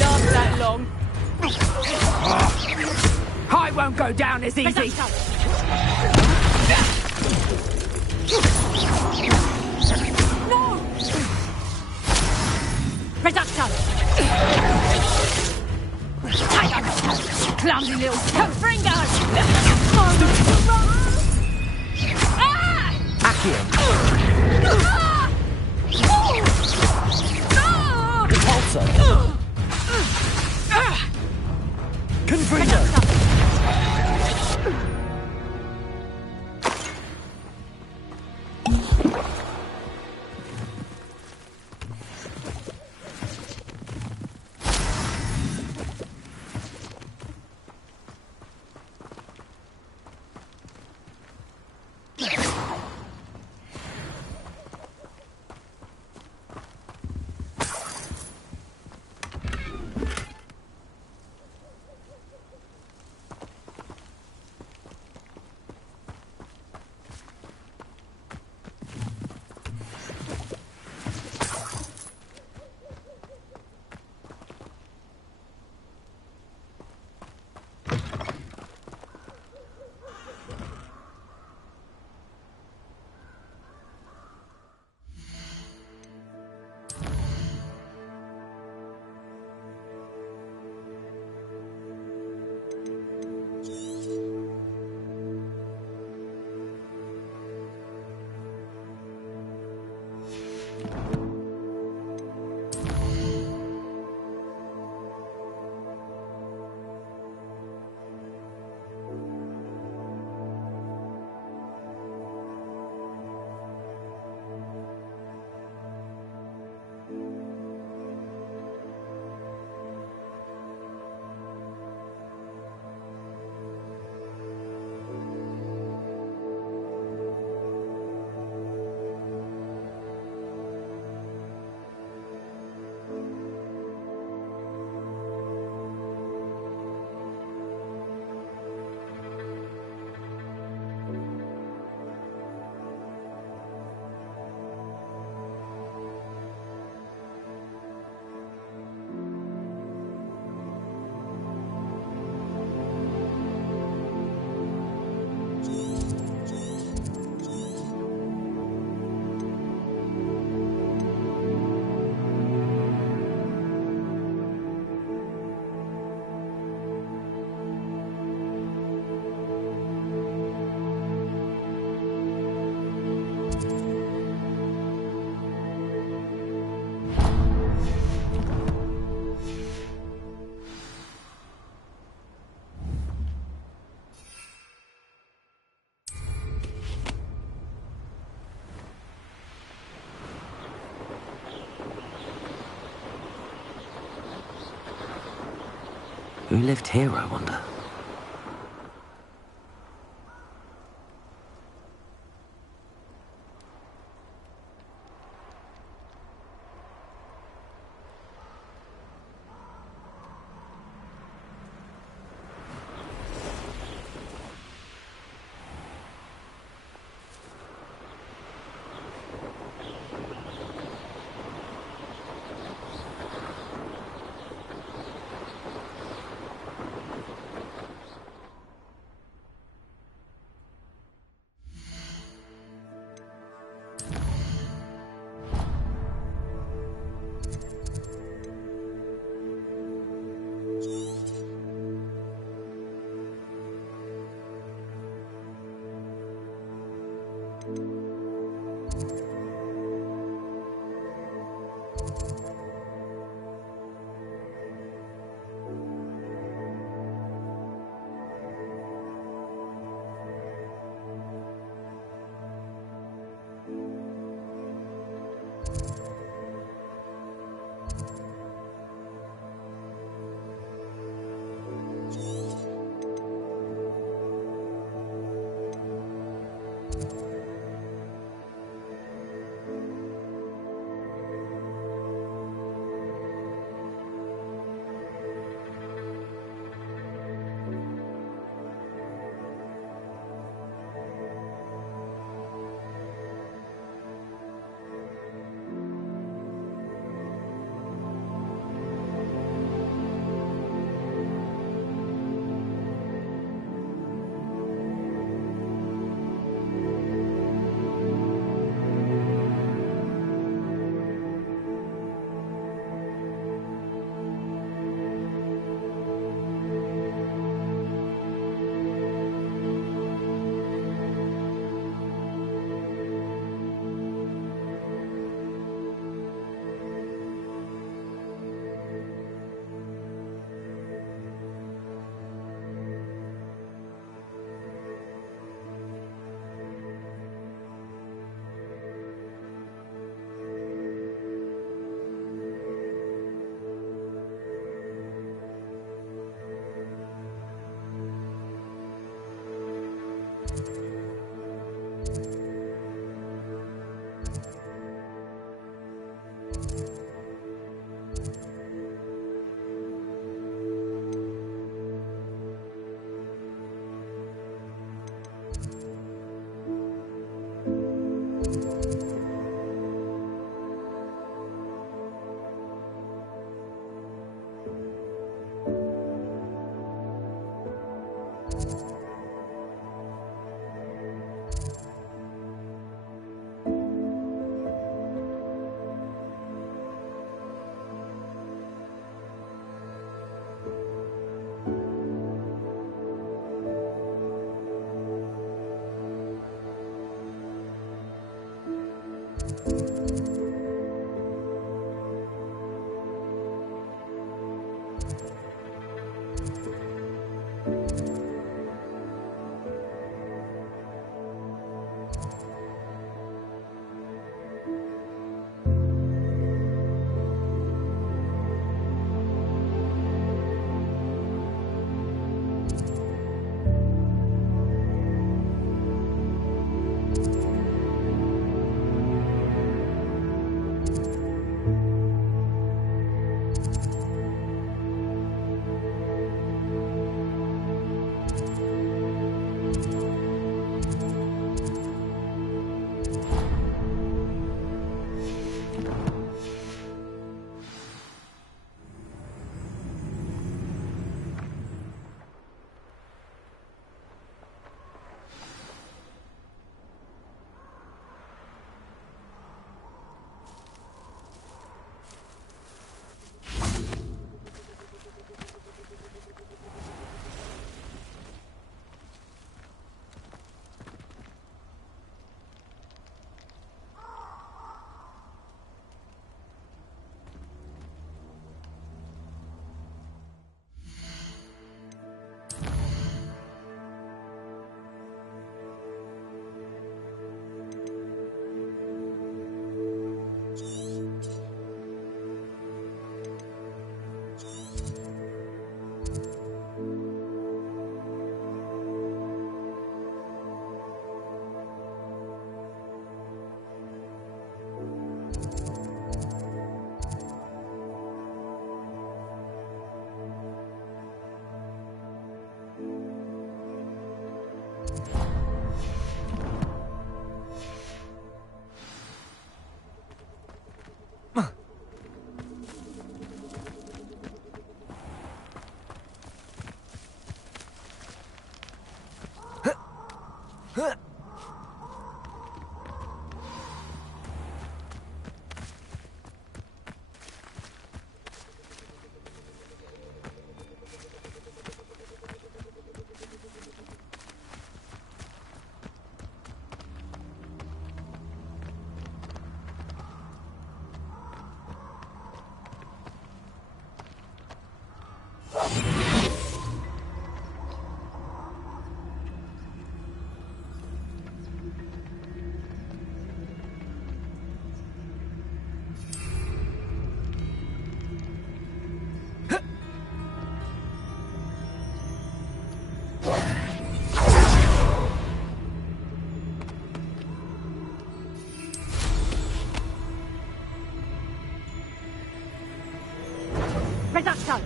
last that long. I won't go down as easy! No! Reducto! Clumsy little Confringo! Accio! Repulsor! Confringo! Who lived here, I wonder? Reduction!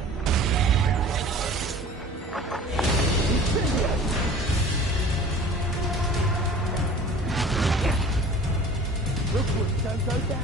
Don't go down.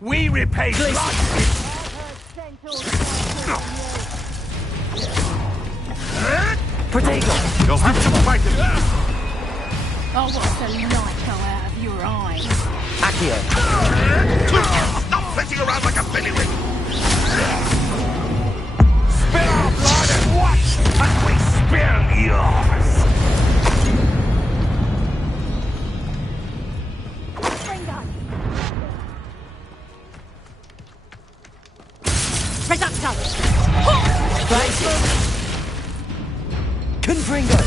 We repay blood! Protego! You'll have to fight him! I'll watch the light go out of your eyes. Accio! Stop flitting around like a billywig! Spill our blood and watch as we spill yours! Reduction! Confringo!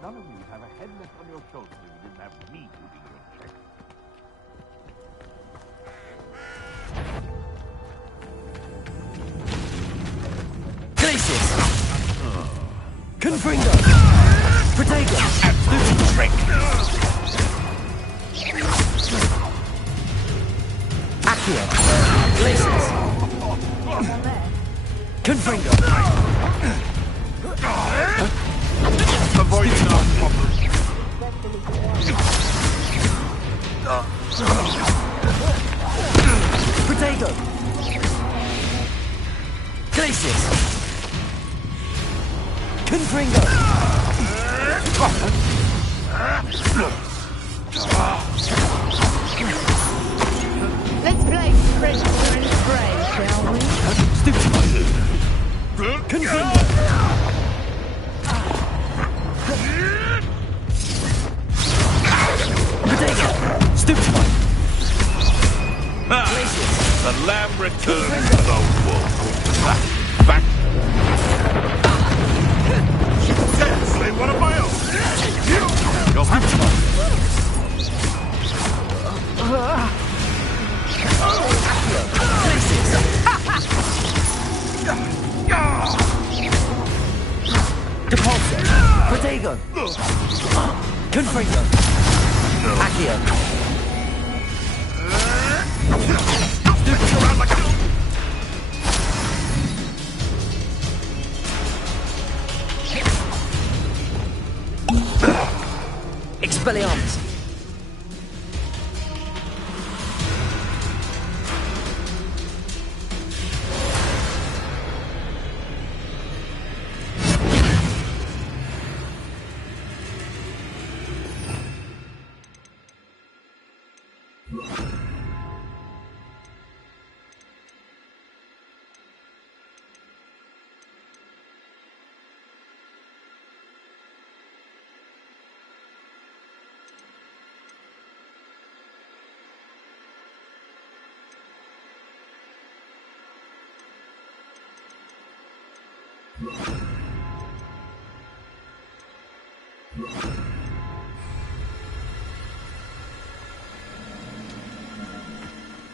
None of you have a headless on your shoulders if you didn't have me shooting your check. Glacius! Confringo! Protego! Absolute trick! Accio! Glacius! Confringo! Avoid our problems. Protego! Glacius! Confringo! Let's play Sprinkler and Spray, shall we? Stupid! Confringo! Protego! Stupid! The lamb returns to the wolf. Back. Seriously, what am I on? You'll have to. Confringo. Accio. Expelliarmus.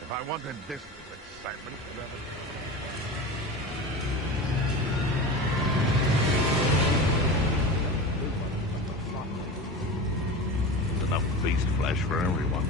If I wanted this little excitement, There's enough beast flesh for everyone.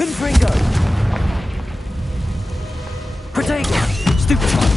Confringo. Protego. Stupefy.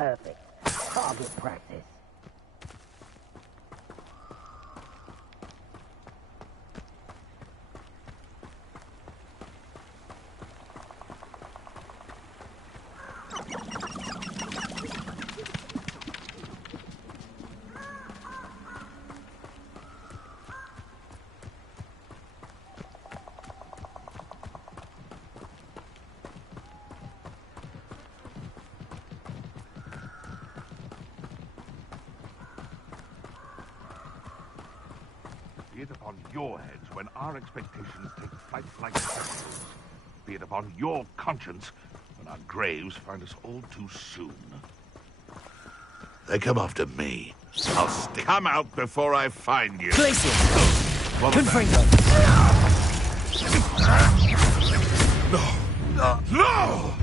Perfect. Target practice. Be it upon your heads when our expectations take flight like shadows. Be it upon your conscience when our graves find us all too soon. They come after me. I'll stick. Come out before I find you. Place it! Confringo! No! No!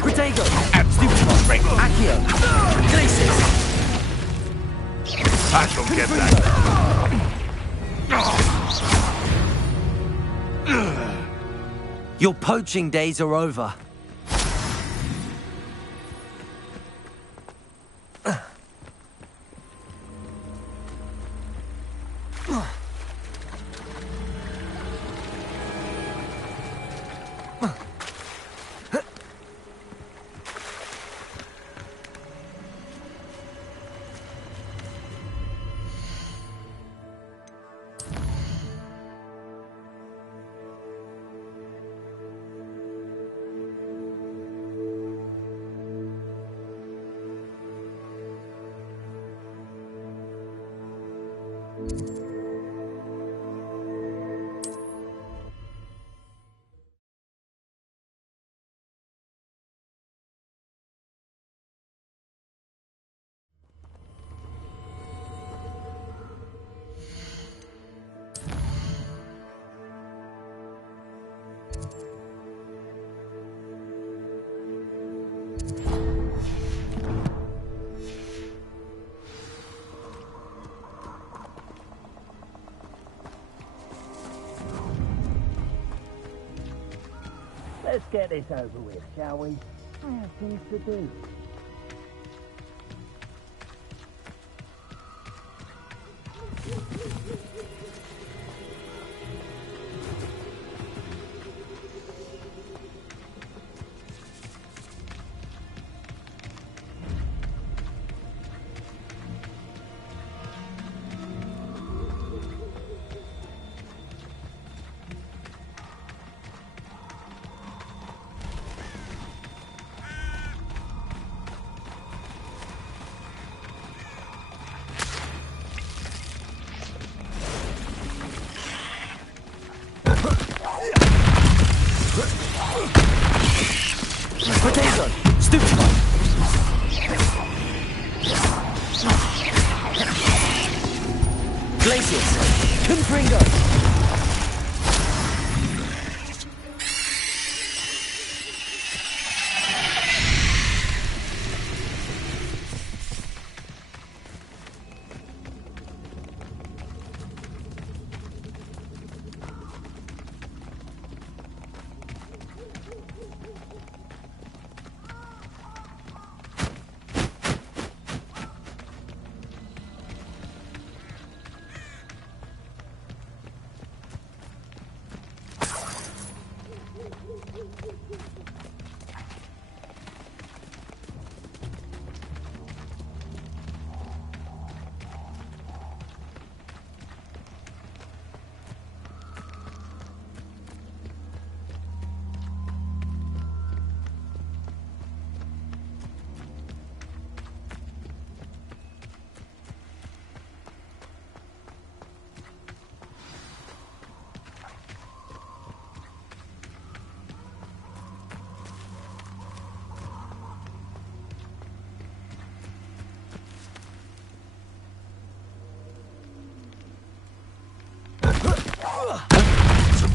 Protego! Stupid! Accio! Glacis! I shall get that. Your poaching days are over. Let's get this over with, shall we? I have things to do. Potato! Stupid! Glacius! Confringo!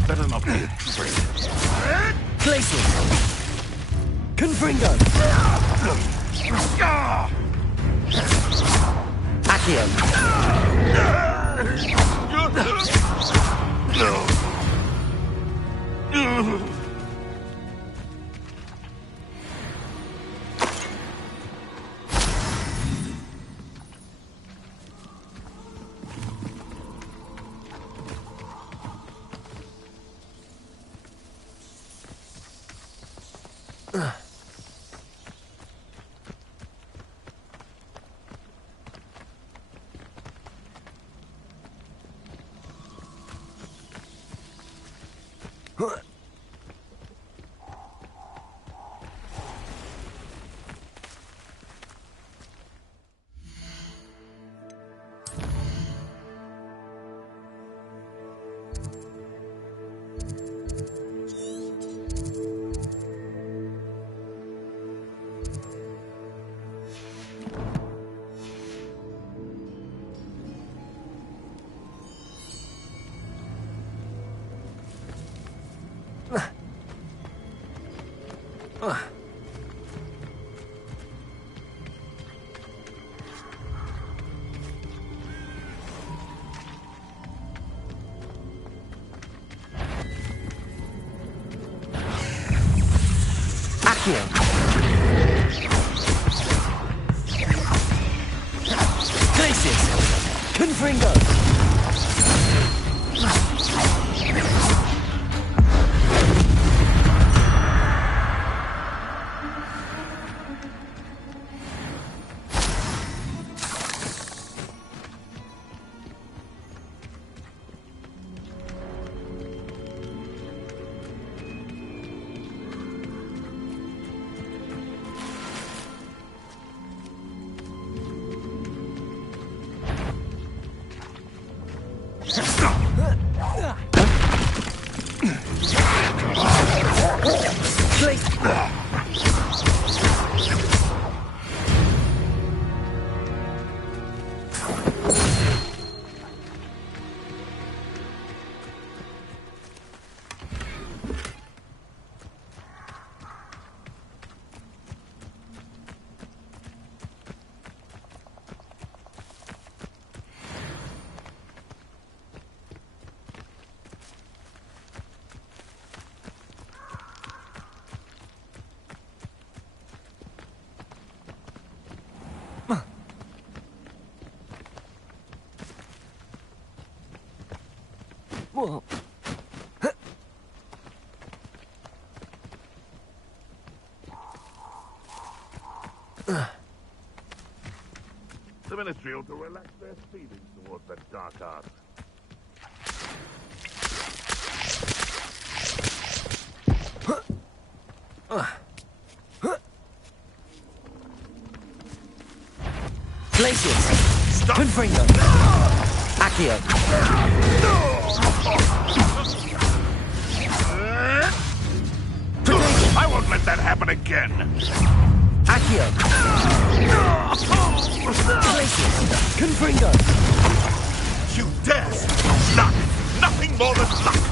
Better not be a trick. Glacius! Confringo! Accio! Glacius! Confringo! Whoa. The Ministry ought to relax their feelings towards that dark art. Glacius! Stop! Confringo! Accio! I won't let that happen again! Accio! Glacius! Confringo! You dare! Luck! Nothing more than luck!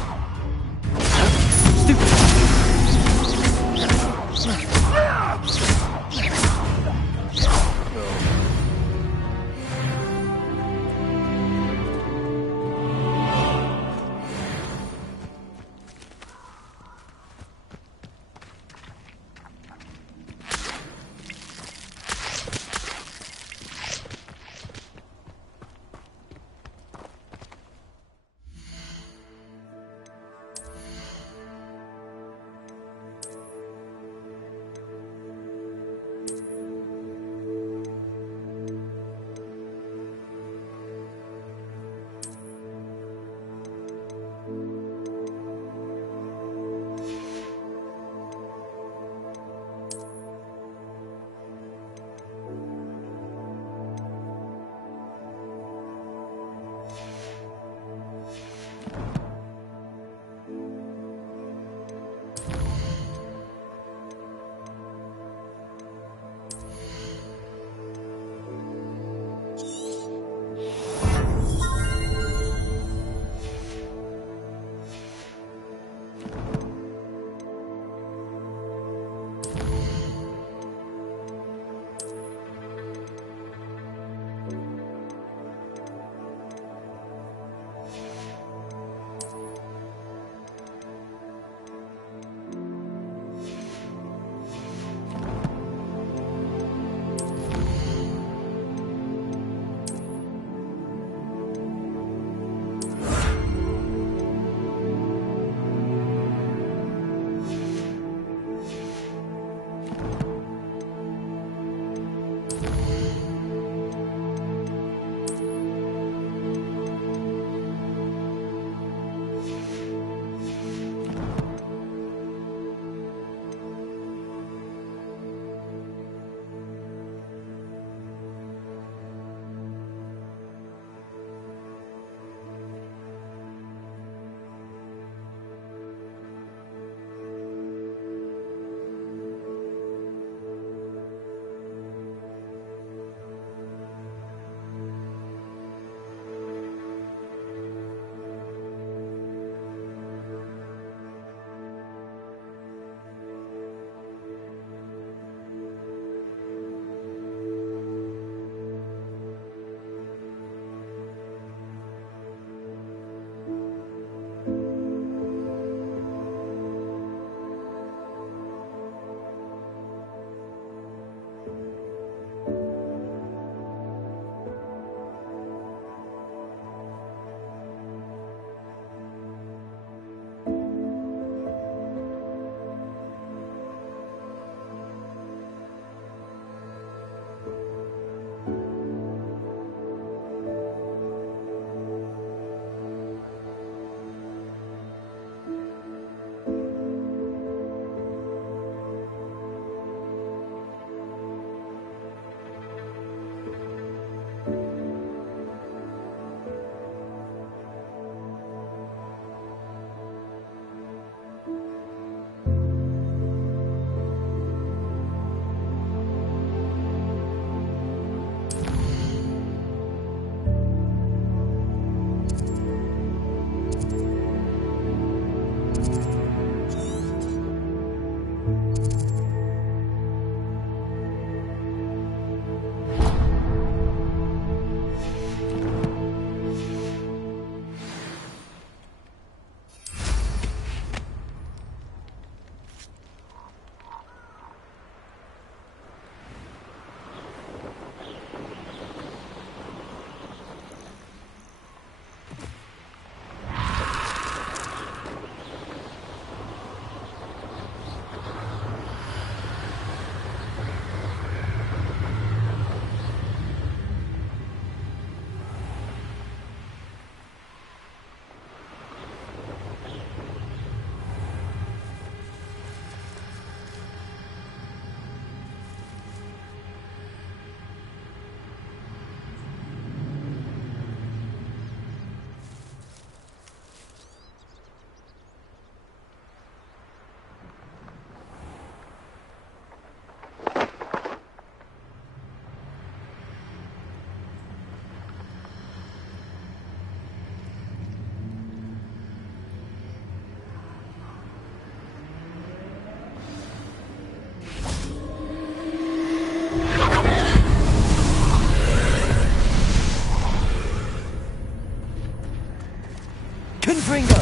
Confringo!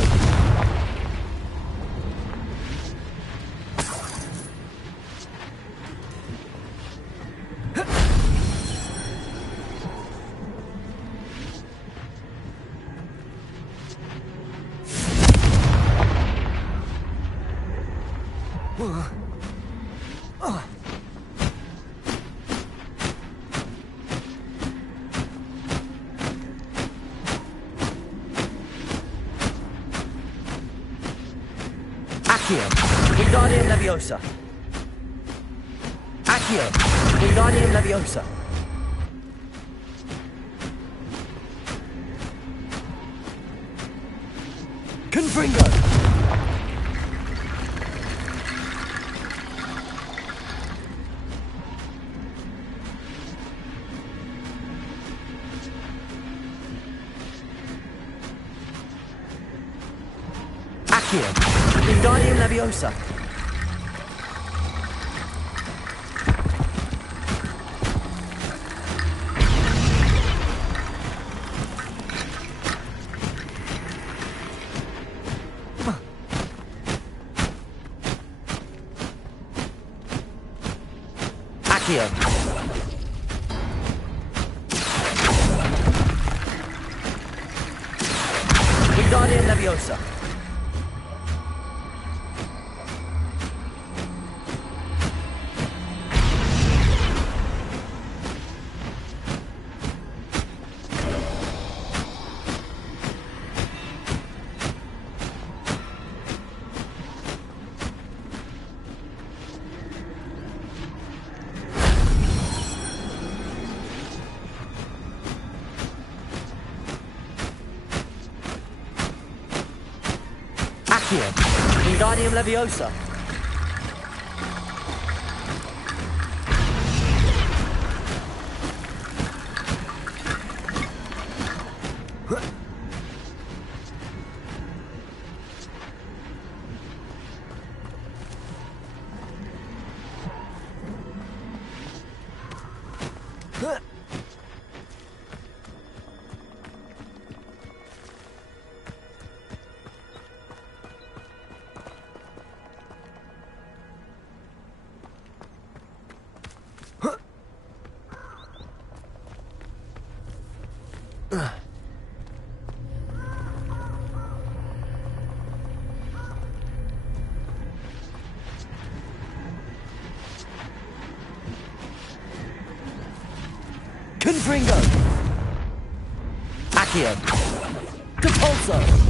Accio, Wingardium Leviosa. Accio, Wingardium Leviosa. Confringo! Accio, Wingardium Leviosa. Accio. Wingardium Leviosa. Accio, Wingardium Leviosa. Confringo! Accio! Compulso!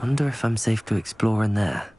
Wonder if I'm safe to explore in there.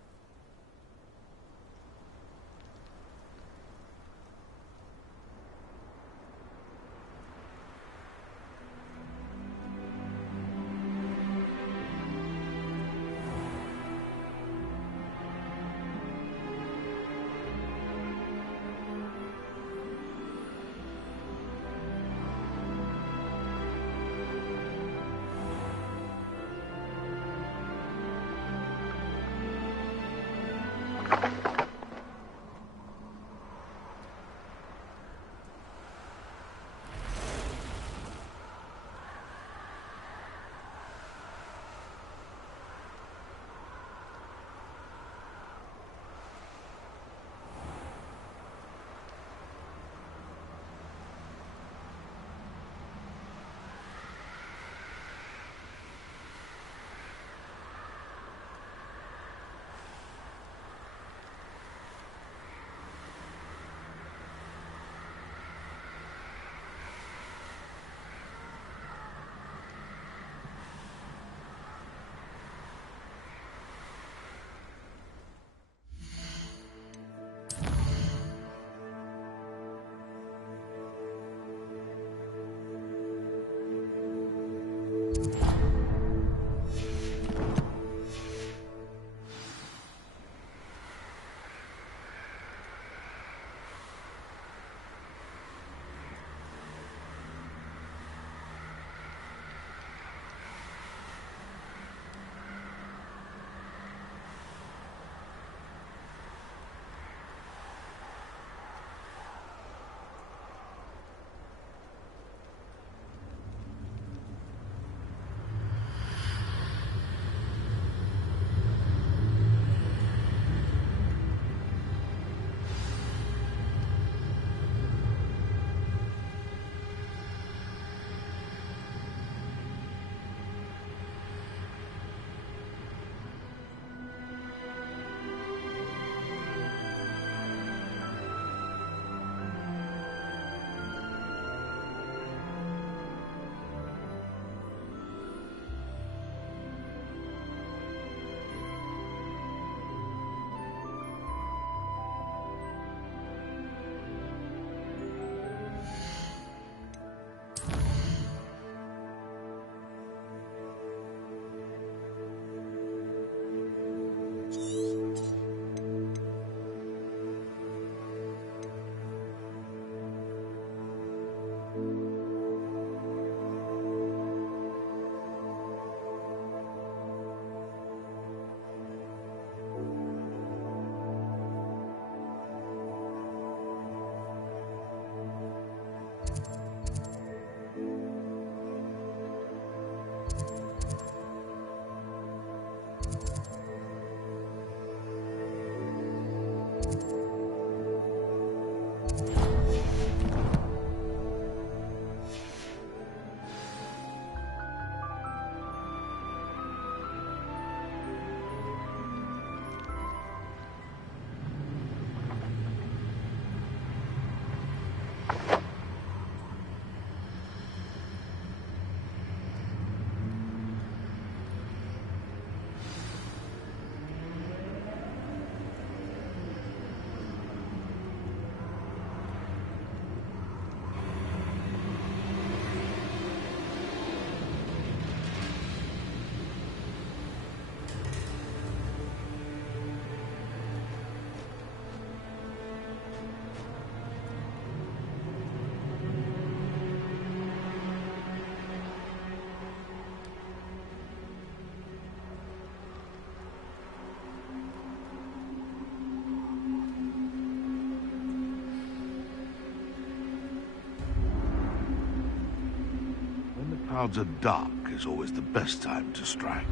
Clouds are dark is always the best time to strike.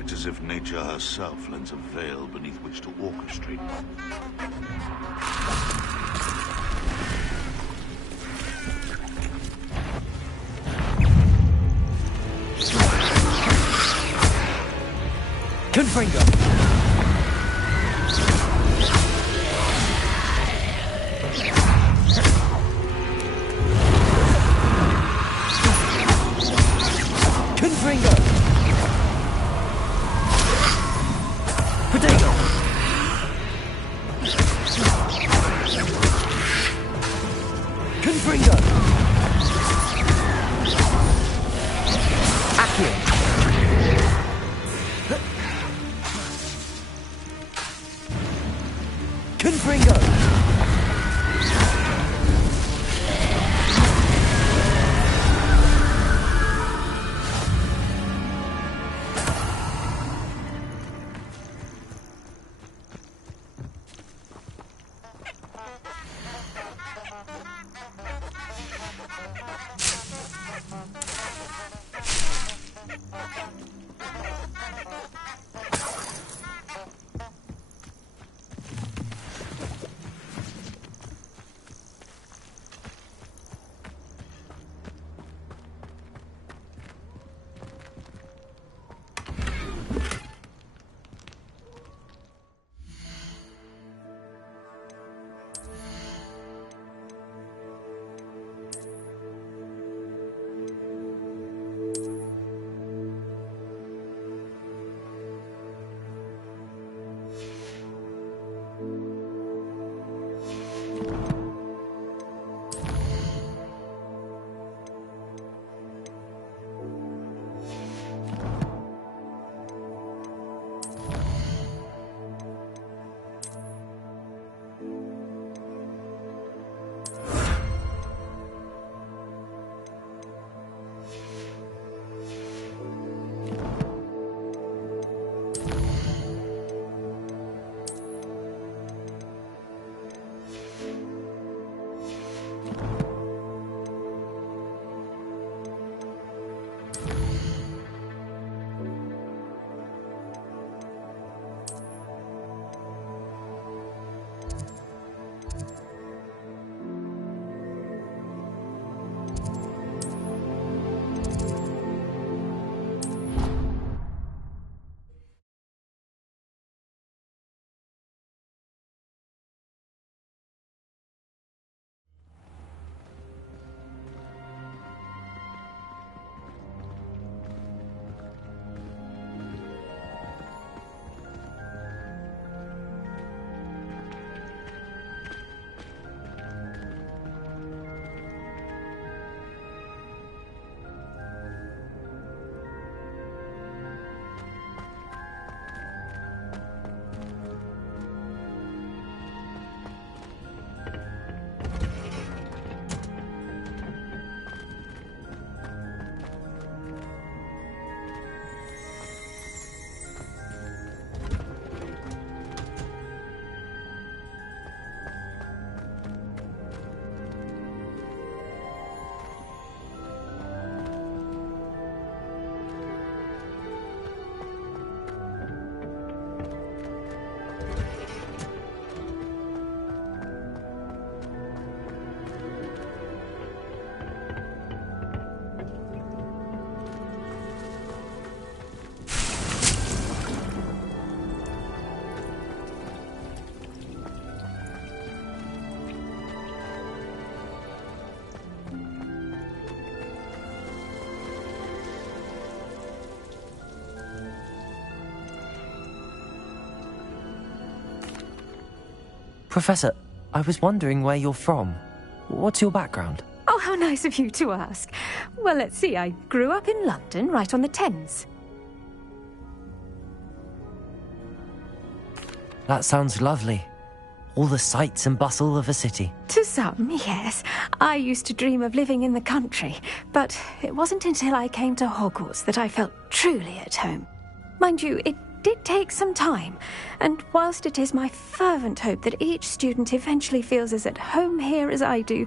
It's as if nature herself lends a veil beneath which to orchestrate. Confringo! Confringo! Confringo! Accio! Confringo! Professor, I was wondering where you're from. What's your background? Oh, how nice of you to ask. Well, let's see. I grew up in London, right on the Thames. That sounds lovely. All the sights and bustle of a city. To some, yes. I used to dream of living in the country, but it wasn't until I came to Hogwarts that I felt truly at home. Mind you, it did take some time, and whilst it is my fervent hope that each student eventually feels as at home here as I do,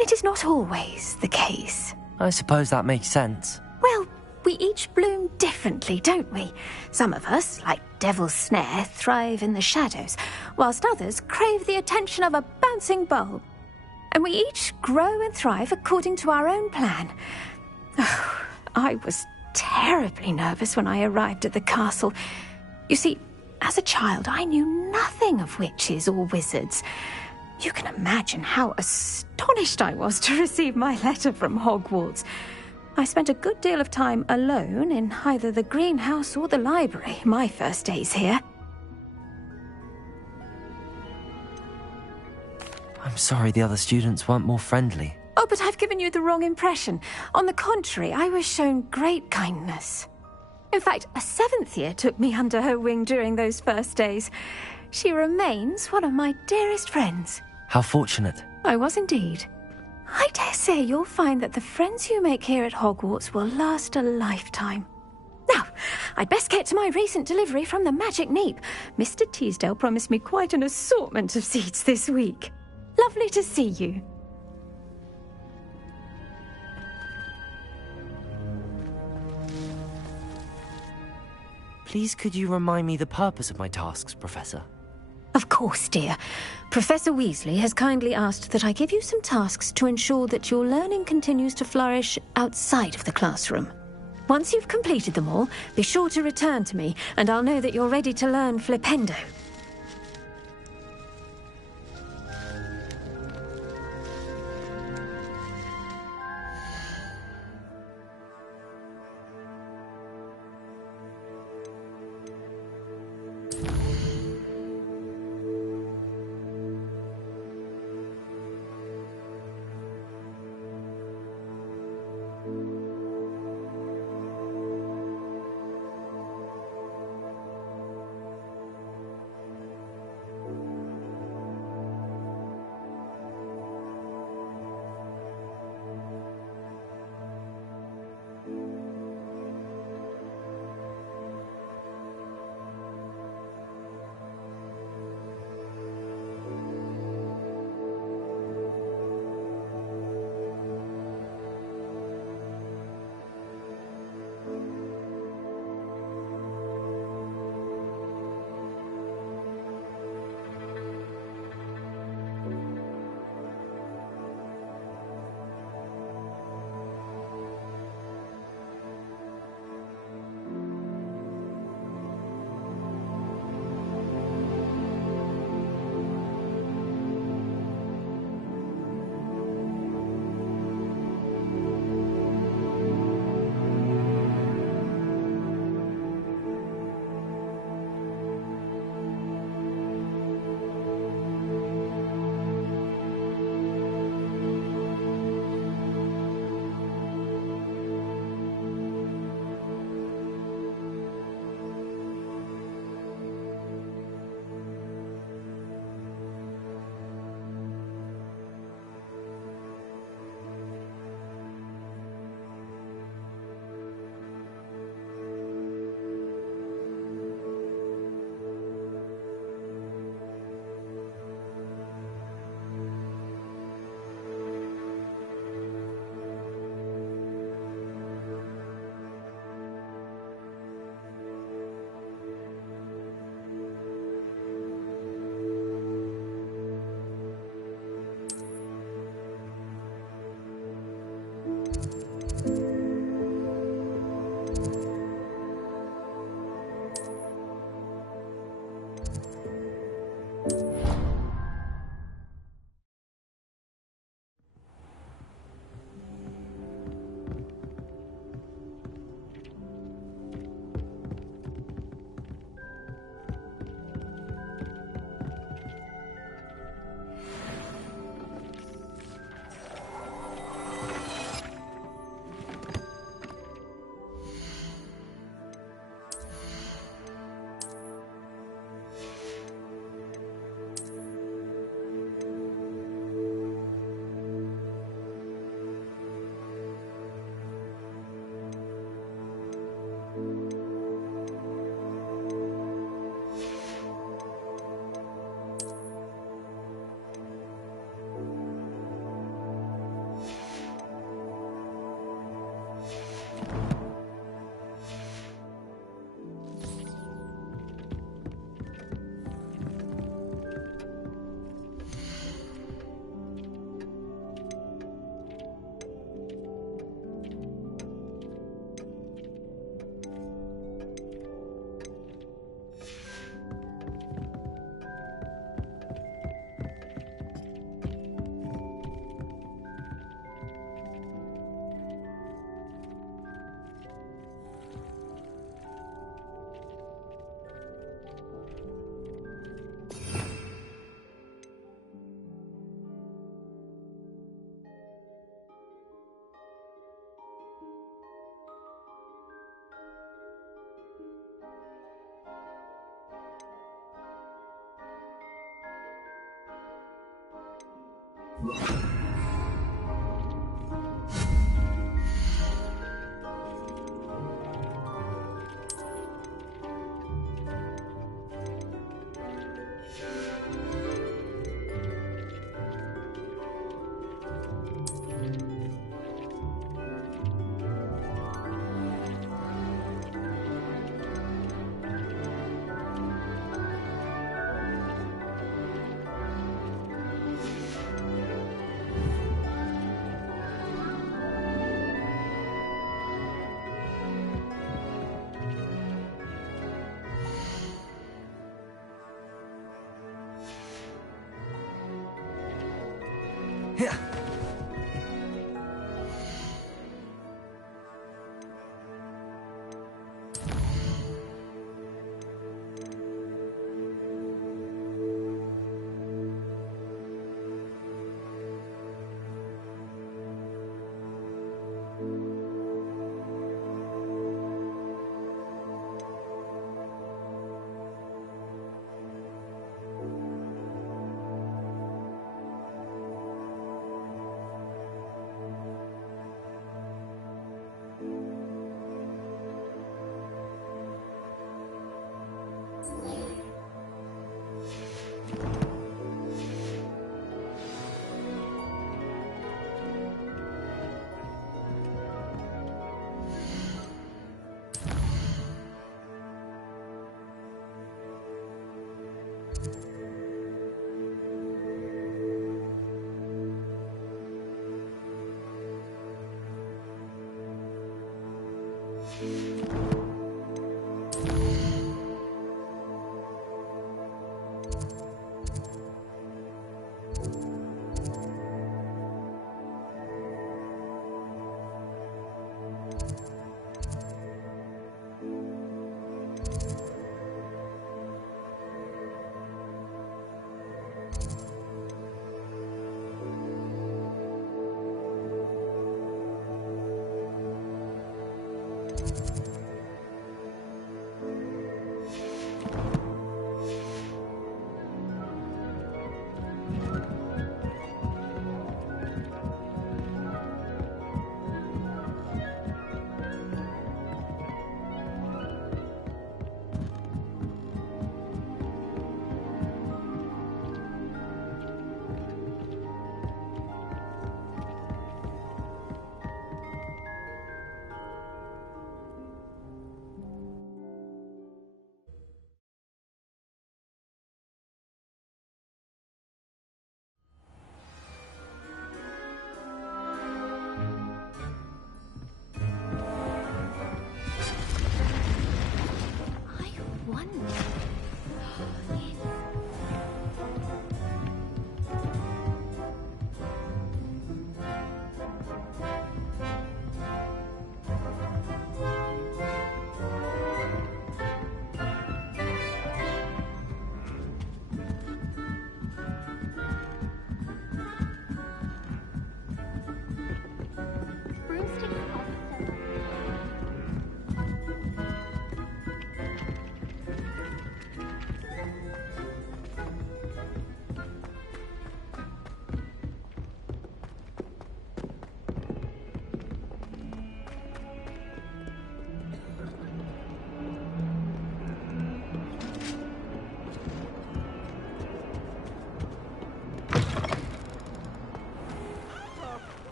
it is not always the case. I suppose that makes sense. Well, we each bloom differently, don't we? Some of us, like Devil's Snare, thrive in the shadows, whilst others crave the attention of a bouncing bulb. And we each grow and thrive according to our own plan. Oh, I was terribly nervous when I arrived at the castle. You see, as a child, I knew nothing of witches or wizards. You can imagine how astonished I was to receive my letter from Hogwarts. I spent a good deal of time alone in either the greenhouse or the library my first days here. I'm I'm sorry the other students weren't more friendly. Oh, but I've given you the wrong impression. On the contrary, I was shown great kindness. In fact, a 7th year took me under her wing during those first days. She remains one of my dearest friends. How fortunate. I was indeed. I dare say you'll find that the friends you make here at Hogwarts will last a lifetime. Now, I'd best get to my recent delivery from the Magic Neep. Mr. Teasdale promised me quite an assortment of seeds this week. Lovely to see you. Please could you remind me the purpose of my tasks, Professor? Of course, dear. Professor Weasley has kindly asked that I give you some tasks to ensure that your learning continues to flourish outside of the classroom. Once you've completed them all, be sure to return to me, and I'll know that you're ready to learn Flipendo.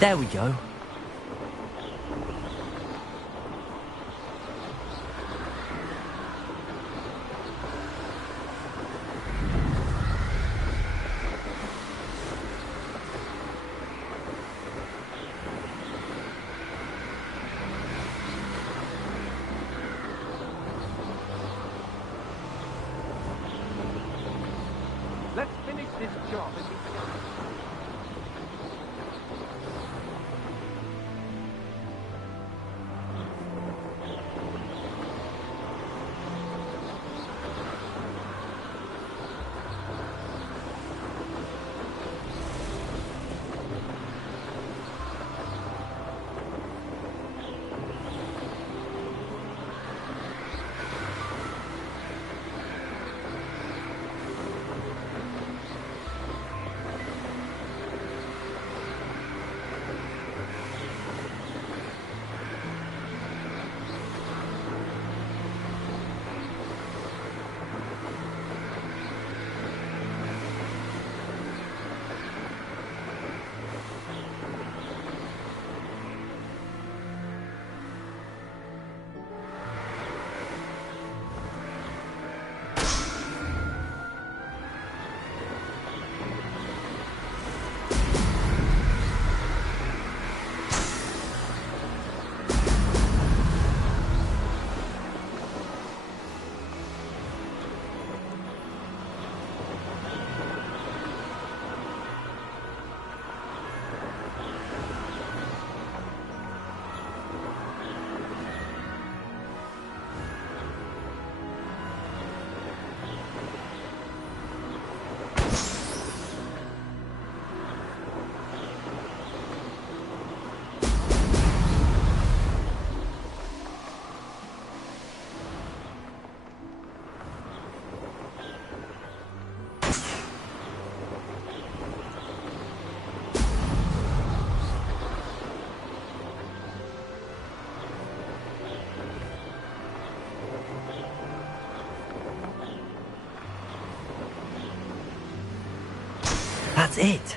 There we go. Let's finish this job and be That's it.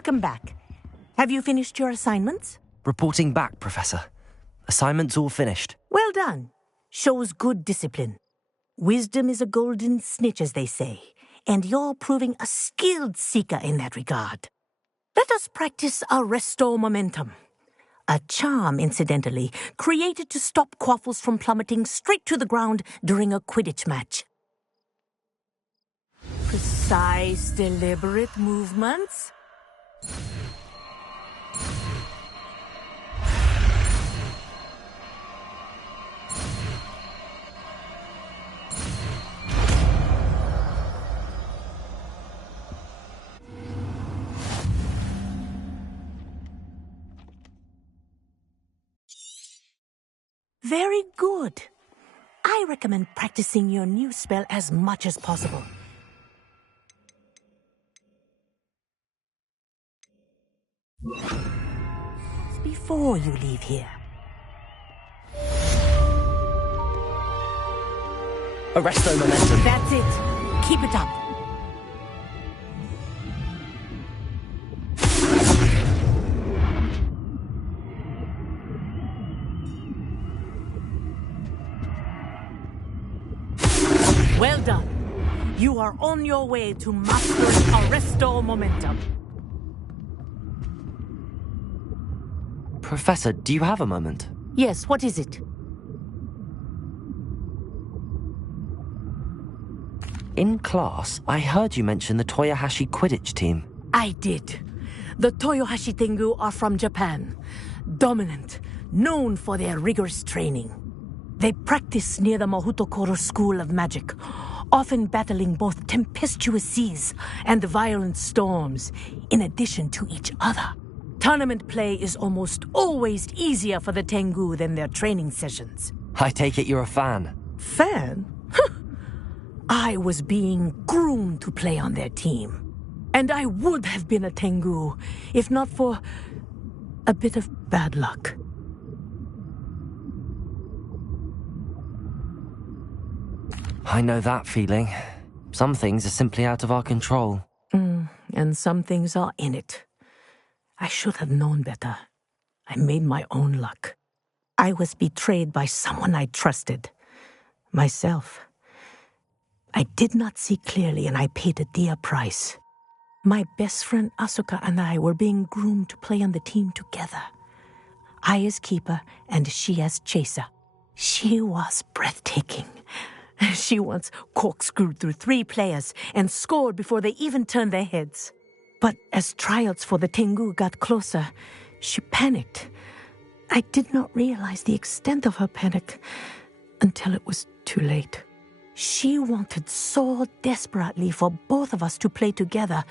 Welcome back. Have you finished your assignments? Reporting back, Professor. Assignment's all finished. Well done. Shows good discipline. Wisdom is a golden snitch, as they say, and you're proving a skilled seeker in that regard. Let us practice our restore momentum. A charm, incidentally, created to stop quaffles from plummeting straight to the ground during a Quidditch match. Precise, deliberate movements. Very good. I recommend practicing your new spell as much as possible. Before you leave here. Arresto momentum. That's it. Keep it up. Well done. You are on your way to mastering Arresto momentum. Professor, do you have a moment? Yes, what is it? In class, I heard you mention the Toyohashi Quidditch team. I did. The Toyohashi Tengu are from Japan. Dominant, known for their rigorous training. They practice near the Mahutokoro School of Magic, often battling both tempestuous seas and violent storms, in addition to each other. Tournament play is almost always easier for the Tengu than their training sessions. I take it you're a fan. Fan? I was being groomed to play on their team. And I would have been a Tengu, if not for a bit of bad luck. I know that feeling. Some things are simply out of our control. And some things are in it. I should have known better. I made my own luck. I was betrayed by someone I trusted. Myself. I did not see clearly, and I paid a dear price. My best friend Asuka and I were being groomed to play on the team together. I as keeper, and she as chaser. She was breathtaking. She once corkscrewed through 3 players and scored before they even turned their heads. But as tryouts for the Tengu got closer, she panicked. I did not realize the extent of her panic until it was too late. She wanted so desperately for both of us to play together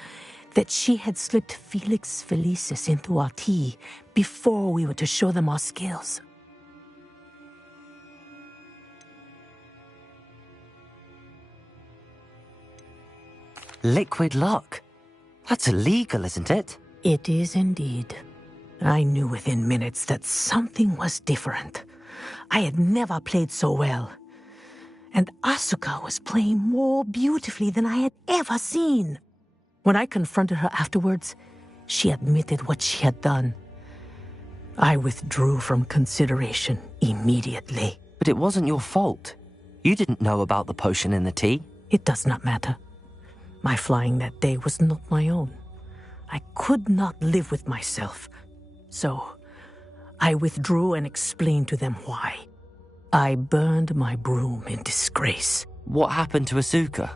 that she had slipped Felix Felicis into our tea before we were to show them our skills. Liquid luck? That's illegal, isn't it? It is indeed. I knew within minutes that something was different. I had never played so well. And Asuka was playing more beautifully than I had ever seen. When I confronted her afterwards, she admitted what she had done. I withdrew from consideration immediately. But it wasn't your fault. You didn't know about the potion in the tea. It does not matter. My flying that day was not my own. I could not live with myself. So, I withdrew and explained to them why. I burned my broom in disgrace. What happened to Asuka?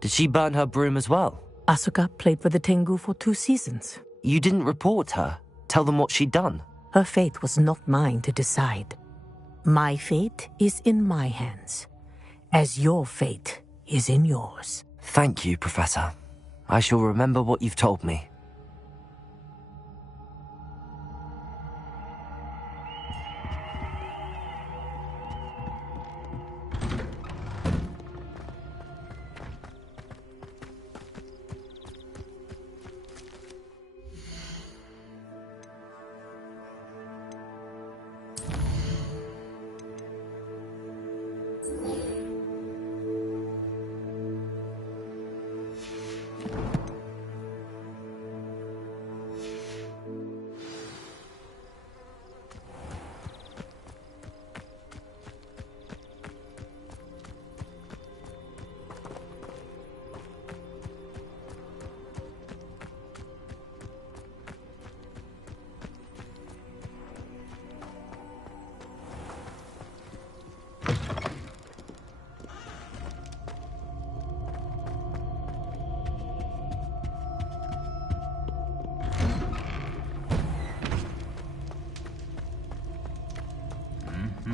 Did she burn her broom as well? Asuka played for the Tengu for 2 seasons. You didn't report her? Tell them what she'd done? Her fate was not mine to decide. My fate is in my hands, as your fate is in yours. Thank you, Professor. I shall remember what you've told me.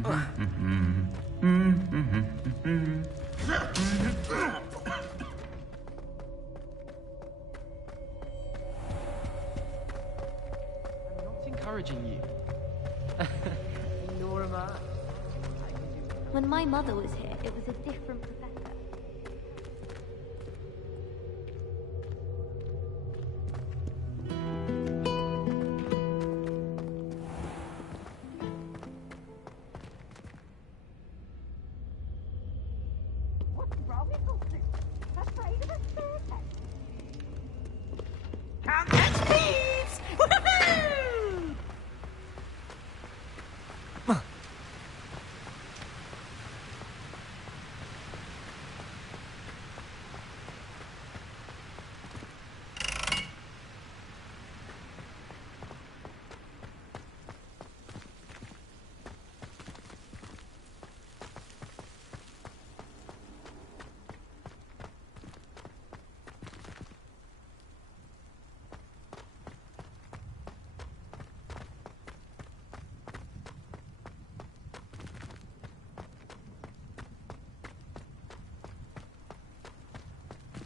Not encouraging you. Nor am I. When my mother was here, it was a different professor. What's wrong with Goofy? Afraid of a staircase? Can't catch thieves! Woohoo!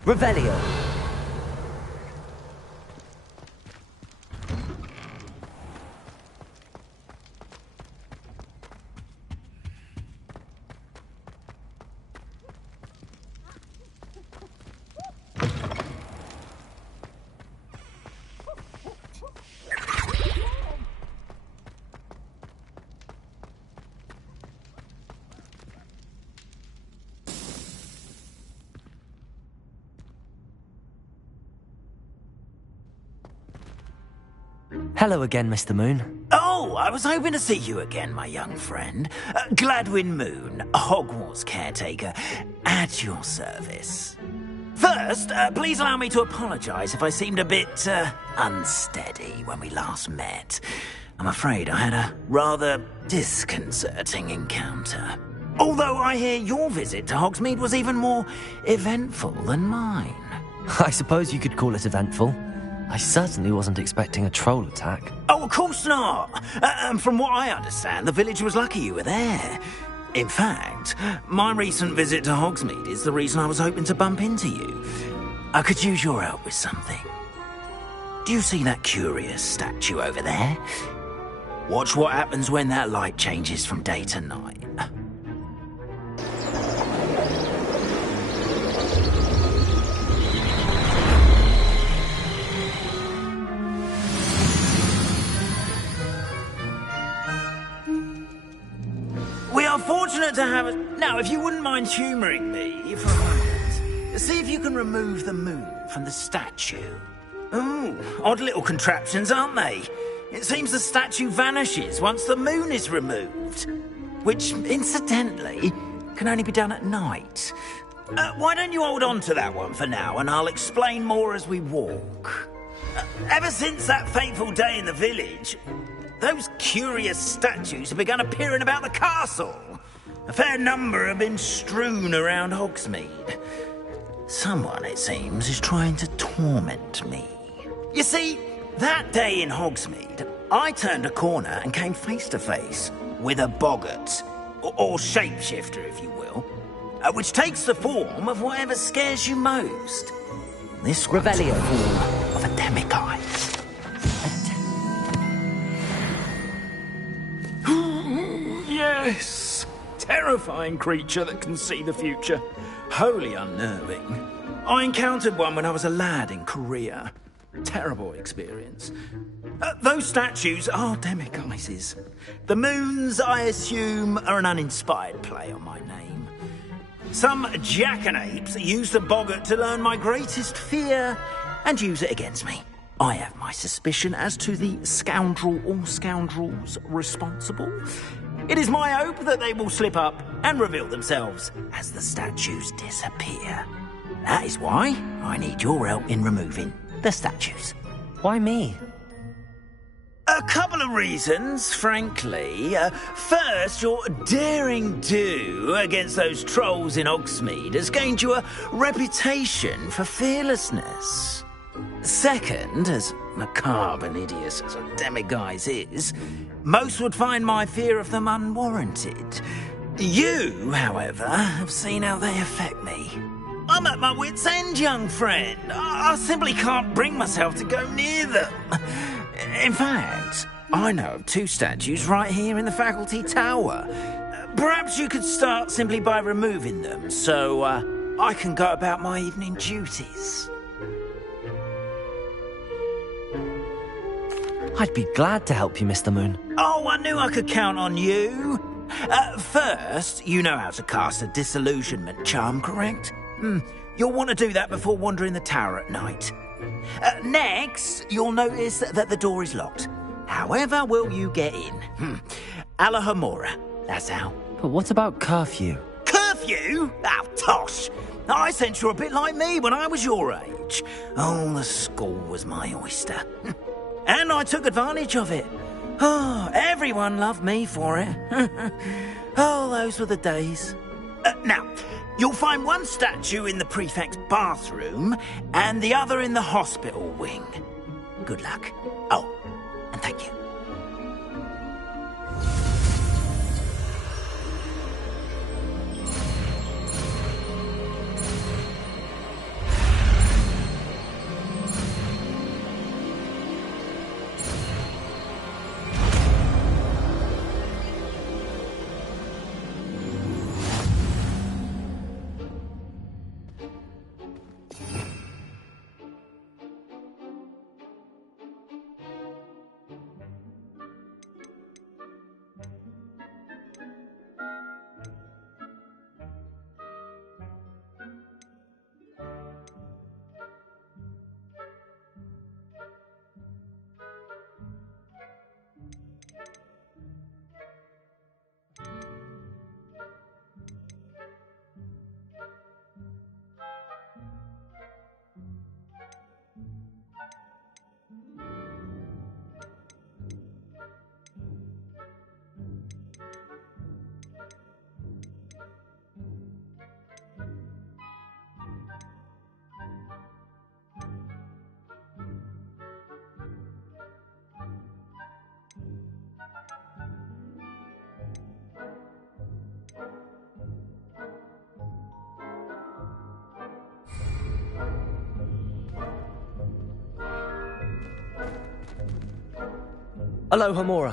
Revelio. Hello again, Mr. Moon. Oh, I was hoping to see you again, my young friend. Gladwin Moon, Hogwarts caretaker, at your service. First, please allow me to apologise if I seemed a bit unsteady when we last met. I'm afraid I had a rather disconcerting encounter. Although I hear your visit to Hogsmeade was even more eventful than mine. I suppose you could call it eventful. I certainly wasn't expecting a troll attack. Oh, of course not. And from what I understand, the village was lucky you were there. In fact, my recent visit to Hogsmeade is the reason I was hoping to bump into you. I could use your help with something. Do you see that curious statue over there? Watch what happens when that light changes from day to night. We are fortunate to have it. Now, if you wouldn't mind humouring me for a moment, see if you can remove the moon from the statue. Ooh, odd little contraptions, aren't they? It seems the statue vanishes once the moon is removed, which, incidentally, can only be done at night. Why don't you hold on to that one for now, and I'll explain more as we walk. Ever since that fateful day in the village, those curious statues have begun appearing about the castle. A fair number have been strewn around Hogsmeade. Someone, it seems, is trying to torment me. You see, that day in Hogsmeade, I turned a corner and came face to face with a boggart, or shapeshifter, if you will, which takes the form of whatever scares you most. This one's Revelio. the form of a demiguise. Yes! Terrifying creature that can see the future. Wholly unnerving. I encountered one when I was a lad in Korea. Terrible experience. Those statues are demiguises. The moons, I assume, are an uninspired play on my name. Some jackanapes use the boggart to learn my greatest fear and use it against me. I have my suspicion as to the scoundrel or scoundrels responsible. It is my hope that they will slip up and reveal themselves as the statues disappear. That is why I need your help in removing the statues. Why me? A couple of reasons, frankly. First, your daring do against those trolls in Hogsmeade has gained you a reputation for fearlessness. Second, as macabre and hideous as a demiguise is, Most would find my fear of them unwarranted. You, however, have seen how they affect me. I'm at my wit's end, young friend. I simply can't bring myself to go near them. In fact, I know of 2 statues right here in the faculty tower. Perhaps you could start simply by removing them, so I can go about my evening duties. I'd be glad to help you, Mr. Moon. Oh, I knew I could count on you. First, you know how to cast a disillusionment charm, correct? You'll want to do that before wandering the tower at night. Next, you'll notice that the door is locked. However will you get in? Alahomora, that's how. But what about curfew? Curfew? Oh, tosh. I sense you're a bit like me when I was your age. Oh, the school was my oyster. And I took advantage of it. Oh, everyone loved me for it. Oh, those were the days. Now, you'll find one statue in the prefect's bathroom and the other in the hospital wing. Good luck. Oh, and thank you. Alohomora.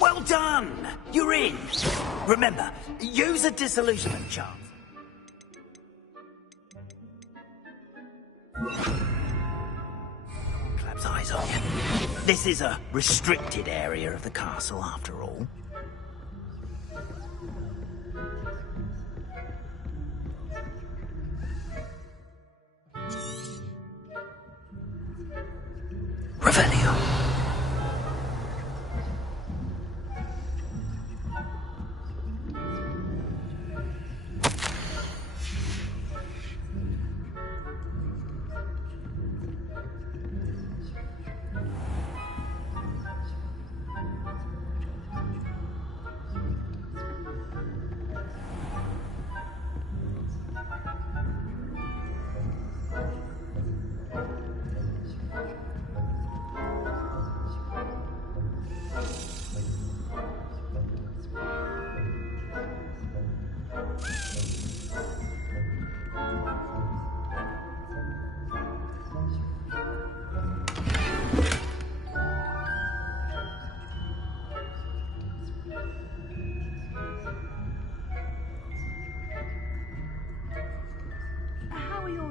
Well done! You're in. Remember, use a disillusionment charm. Claps eyes on you. This is a restricted area of the castle, after all.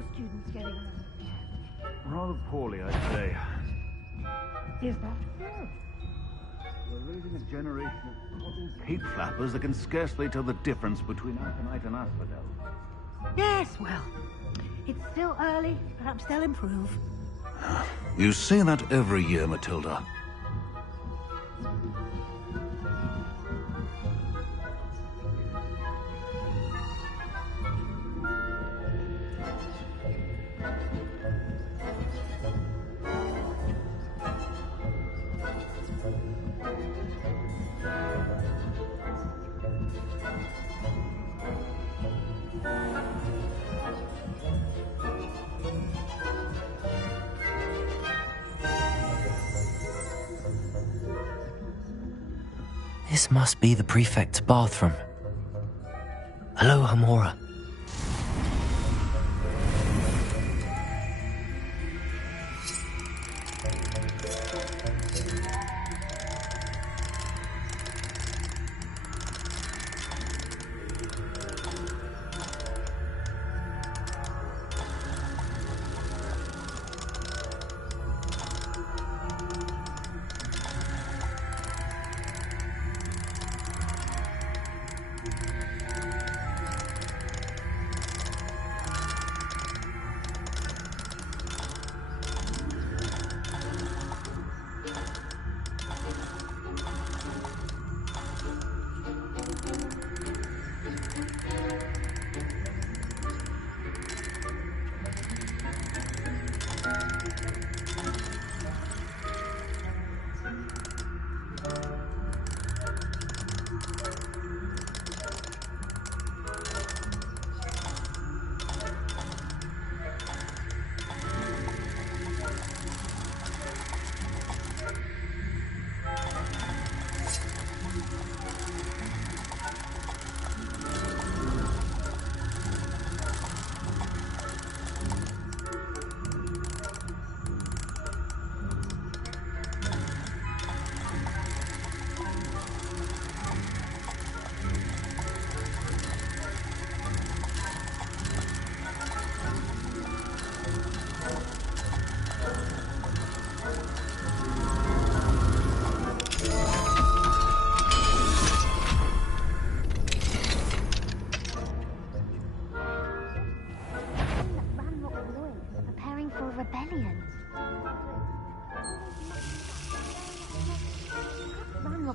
your students getting on? Rather poorly, I'd say. Is that so? We're raising a generation of coddled pig flappers that can scarcely tell the difference between aconite and asphodel. Yes, well, it's still early. Perhaps they'll improve. You say that every year, Matilda. This must be the prefect's bathroom. Aloha Mora.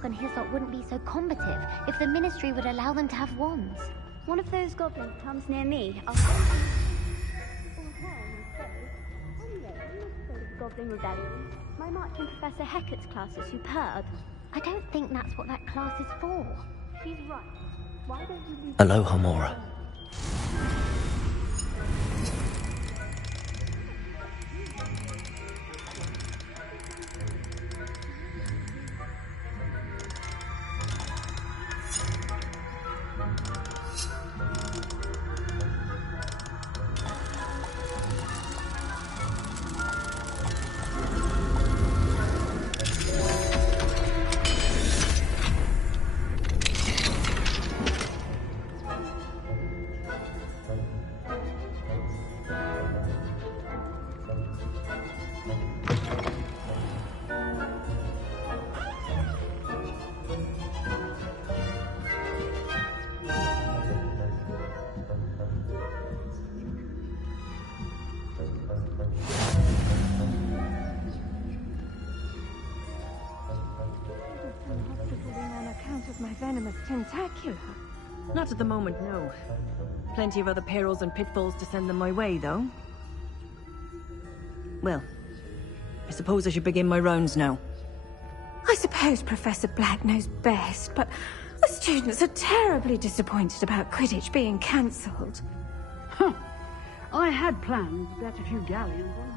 and his lot wouldn't be so combative if the Ministry would allow them to have wands. One of those goblins comes near me, I'll... Goblin Rebellion. My marching Professor Hecat's class is superb. I don't think that's what that class is for. She's right. Why don't you leave... Aloha Mora. Tentacular. Not at the moment, no. Plenty of other perils and pitfalls to send them my way, though. Well, I suppose I should begin my rounds now. I suppose Professor Black knows best, but the students are terribly disappointed about Quidditch being cancelled. Huh. I had planned to bet a few galleons on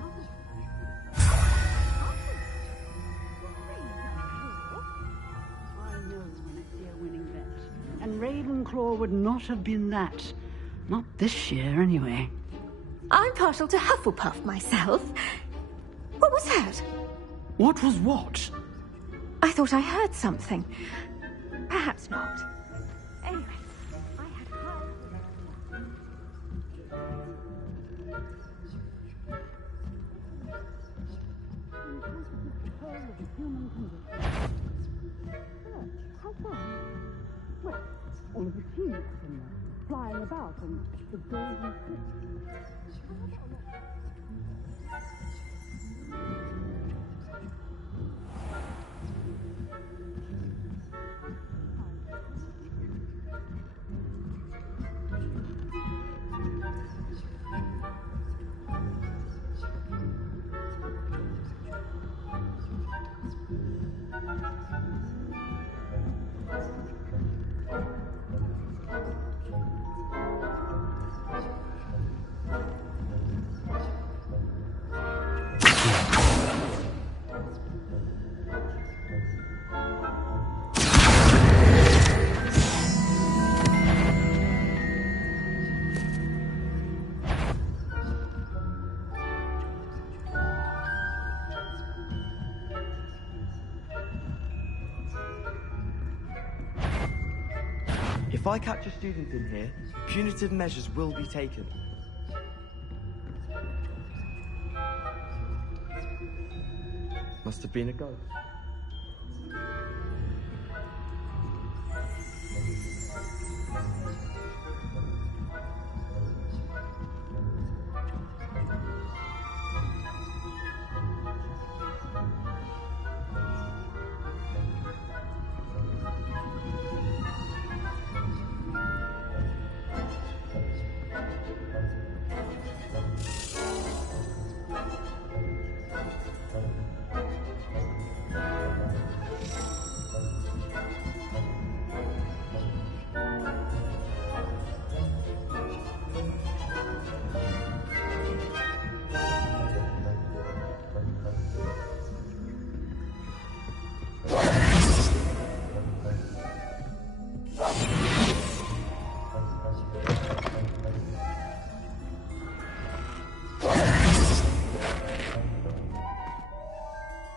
and Ravenclaw would not have been that. Not this year, anyway. I'm partial to Hufflepuff myself. What was that? What was what? I thought I heard something. Perhaps not. Anyway, I had of the human condition. Look, how fun. Well, all of the sheep and flying about and the golden fish. If I catch a student in here, punitive measures will be taken. Must have been a ghost.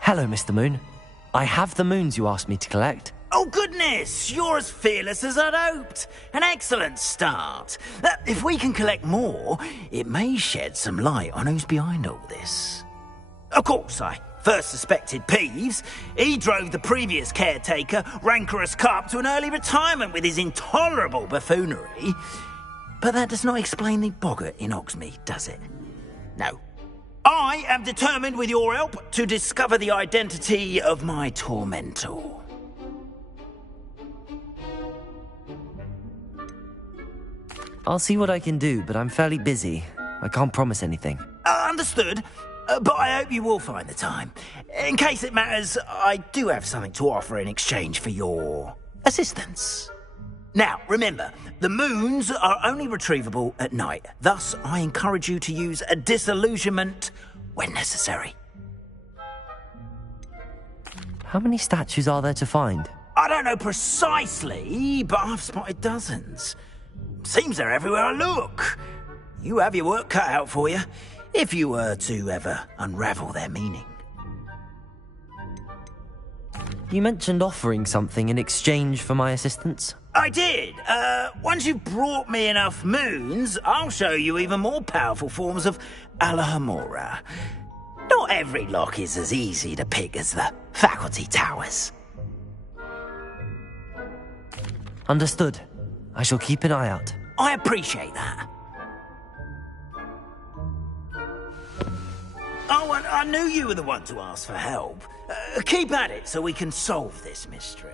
Hello, Mr. Moon. I have the moons you asked me to collect. Oh, goodness! You're as fearless as I'd hoped. An excellent start. If we can collect more, it may shed some light on who's behind all this. Of course, I first suspected Peeves. He drove the previous caretaker, Rancorous Carp, to an early retirement with his intolerable buffoonery. But that does not explain the boggart in Hogsmeade, does it? No. I am determined, with your help, to discover the identity of my tormentor. I'll see what I can do, but I'm fairly busy. I can't promise anything. Understood. But I hope you will find the time. In case it matters, I do have something to offer in exchange for your assistance. Now, remember, the moons are only retrievable at night. Thus, I encourage you to use a disillusionment when necessary. How many statues are there to find? I don't know precisely, but I've spotted dozens. Seems they're everywhere I look. You have your work cut out for you, if you were to ever unravel their meaning. You mentioned offering something in exchange for my assistance? I did. Once you've brought me enough moons, I'll show you even more powerful forms of Alohomora. Not every lock is as easy to pick as the faculty towers. Understood. I shall keep an eye out. I appreciate that. Oh, and I knew you were the one to ask for help. Keep at it so we can solve this mystery.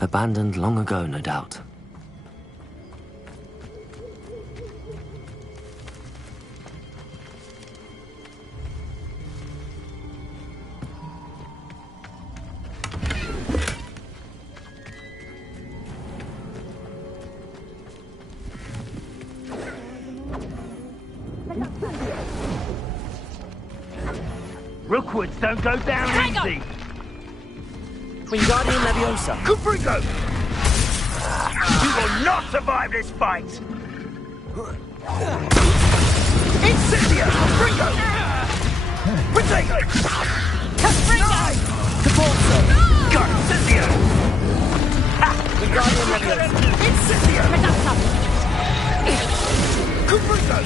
Abandoned long ago, no doubt. Rookwoods don't go down easy. Wingardium Leviosa. Confringo! You will not survive this fight! Incendio! Confringo! Protego! Confringo! Capulso! Got Incendio! Wingardium Leviosa. Incendio! Confringo!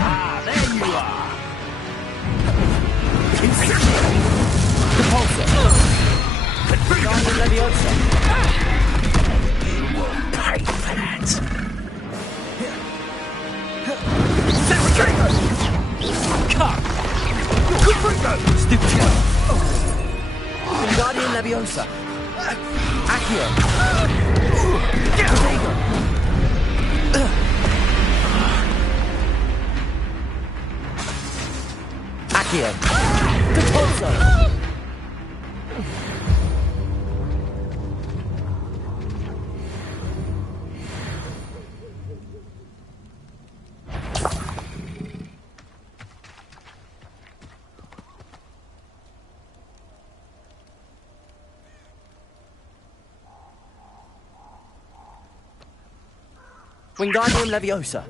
Ah, there you are! Incendio! Capulso! Wingardium Leviosa. You will pay for that. Cut! Stupid! Wingardium Leviosa. Accio. Accio. Capulso. Wingardium Leviosa.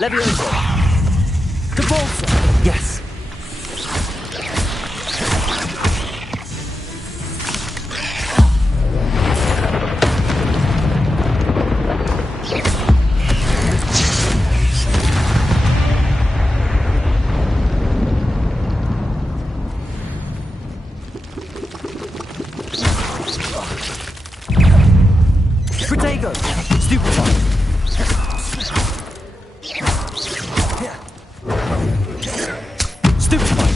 Levioso. Convulsa. Yes. Protego. Stupefy. Stupefy.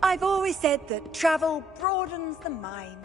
I've always said that travel broadens the mind.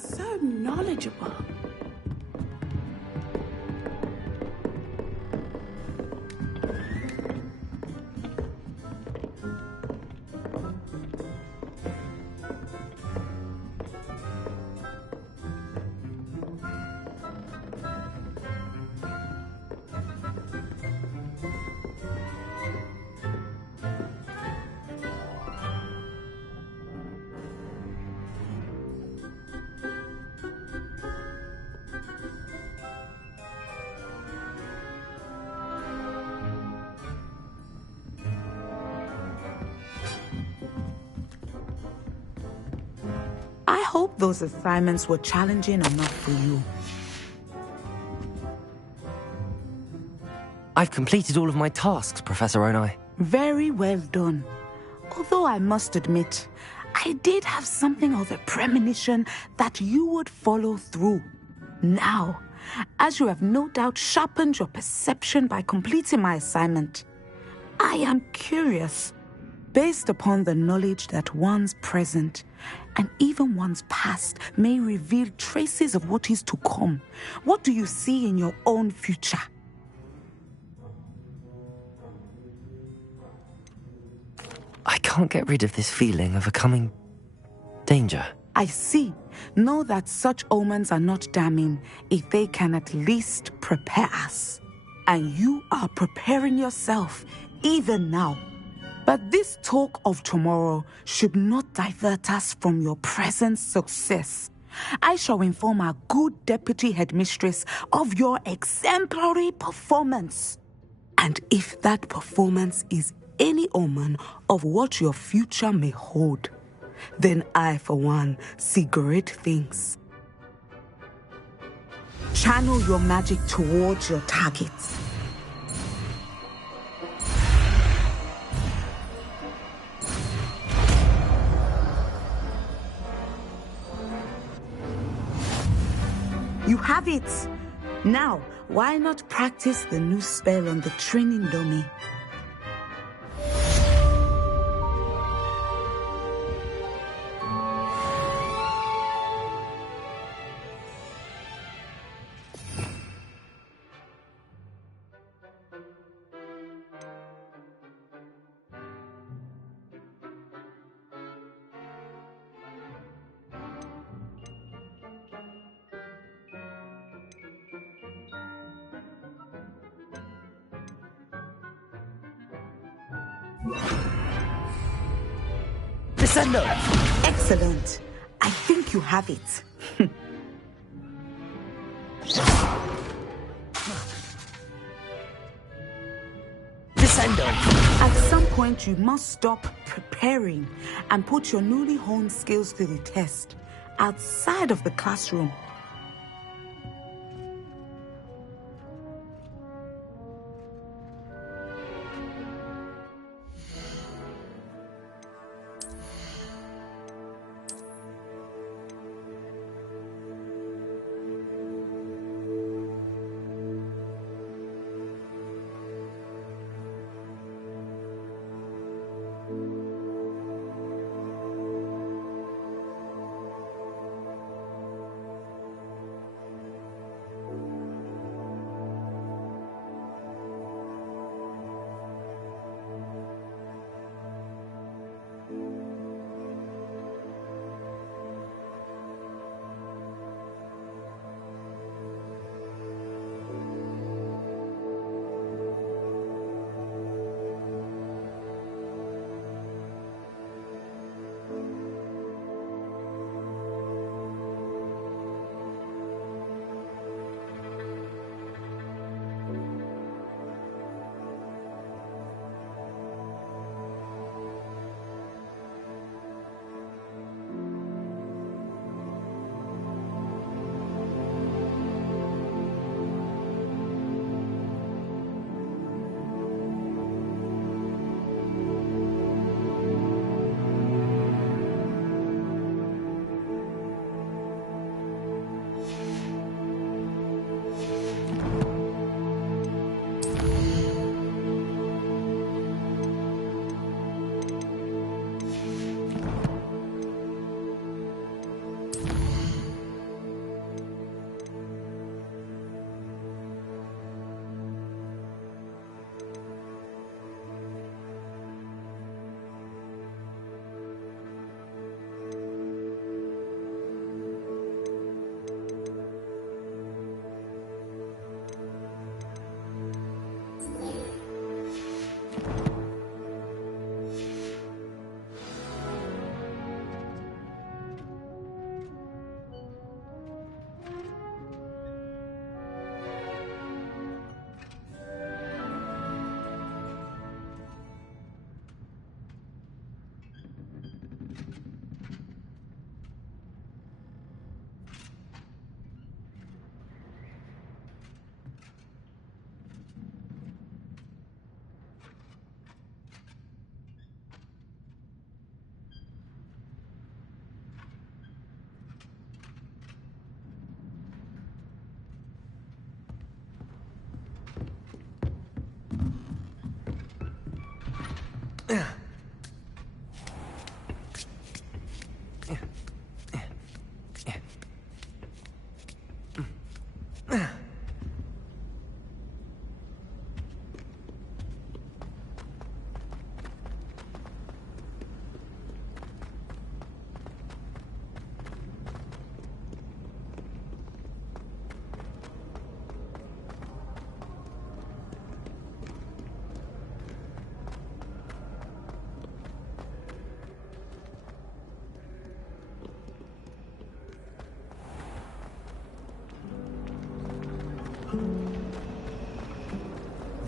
So knowledgeable. I hope those assignments were challenging enough for you. I've completed all of my tasks, Professor Onai. Very well done. Although I must admit, I did have something of a premonition that you would follow through. Now, as you have no doubt sharpened your perception by completing my assignment, I am curious, based upon the knowledge that one's present and even one's past may reveal traces of what is to come. What do you see in your own future? I can't get rid of this feeling of a coming danger. I see. Know that such omens are not damning if they can at least prepare us. And you are preparing yourself, even now. But this talk of tomorrow should not divert us from your present success. I shall inform our good deputy headmistress of your exemplary performance. And if that performance is any omen of what your future may hold, then I, for one, see great things. Channel your magic towards your targets. You have it! Now, why not practice the new spell on the training dummy? Descendo! Excellent. I think you have it. Descendo! At some point, you must stop preparing and put your newly honed skills to the test outside of the classroom.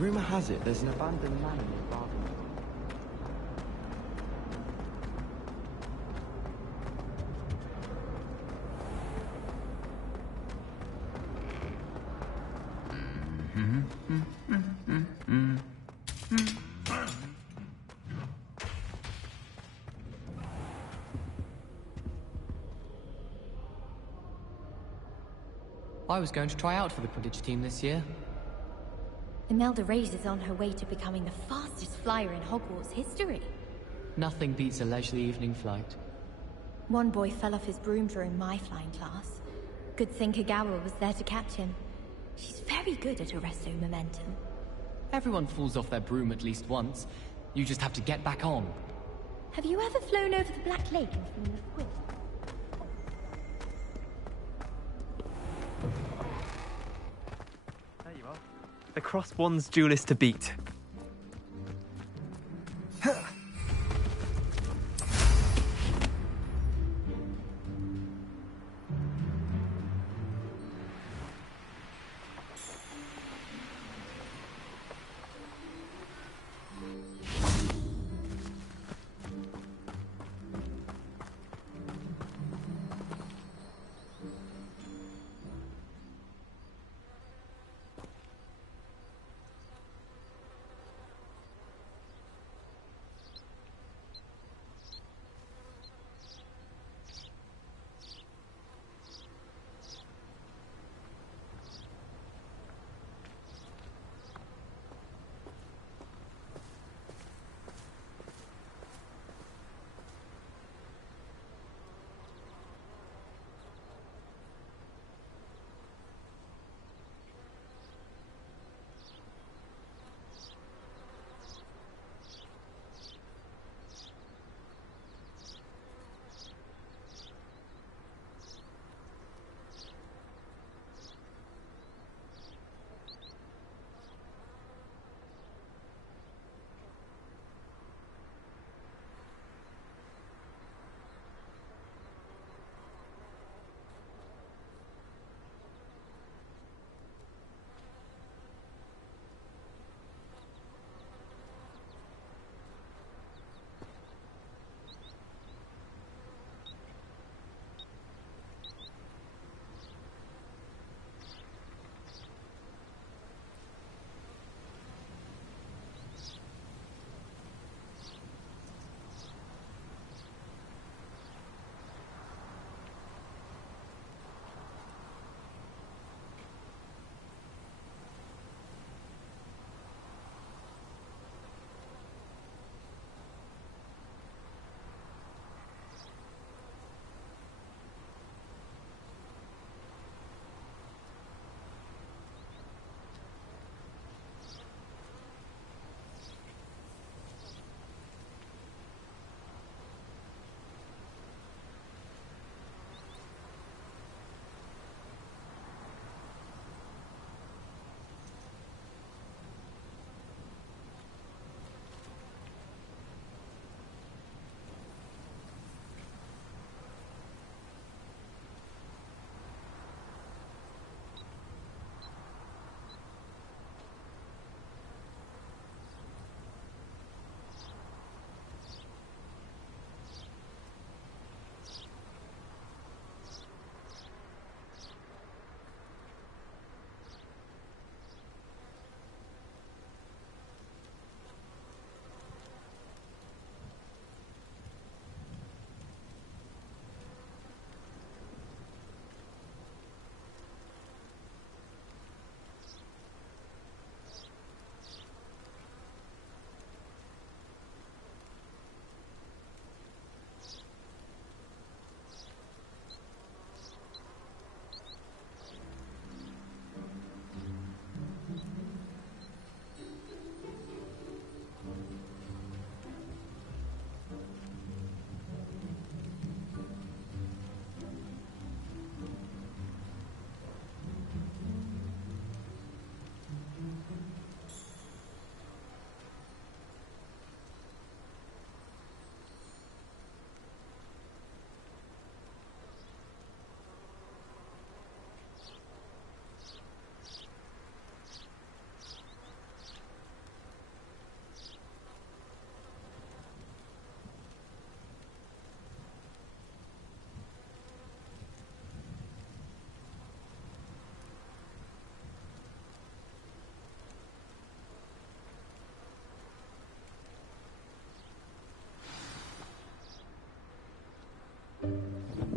Rumor has it there's an abandoned manor near Barton. I was going to try out for the Quidditch team this year. Imelda Reyes is on her way to becoming the fastest flyer in Hogwarts history. Nothing beats a leisurely evening flight. One boy fell off his broom during my flying class. Good thing Kagawa was there to catch him. She's very good at arresting momentum. Everyone falls off their broom at least once. You just have to get back on. Have you ever flown over the Black Lake and seen the squid? There you are. The Crosswands duelist to beat.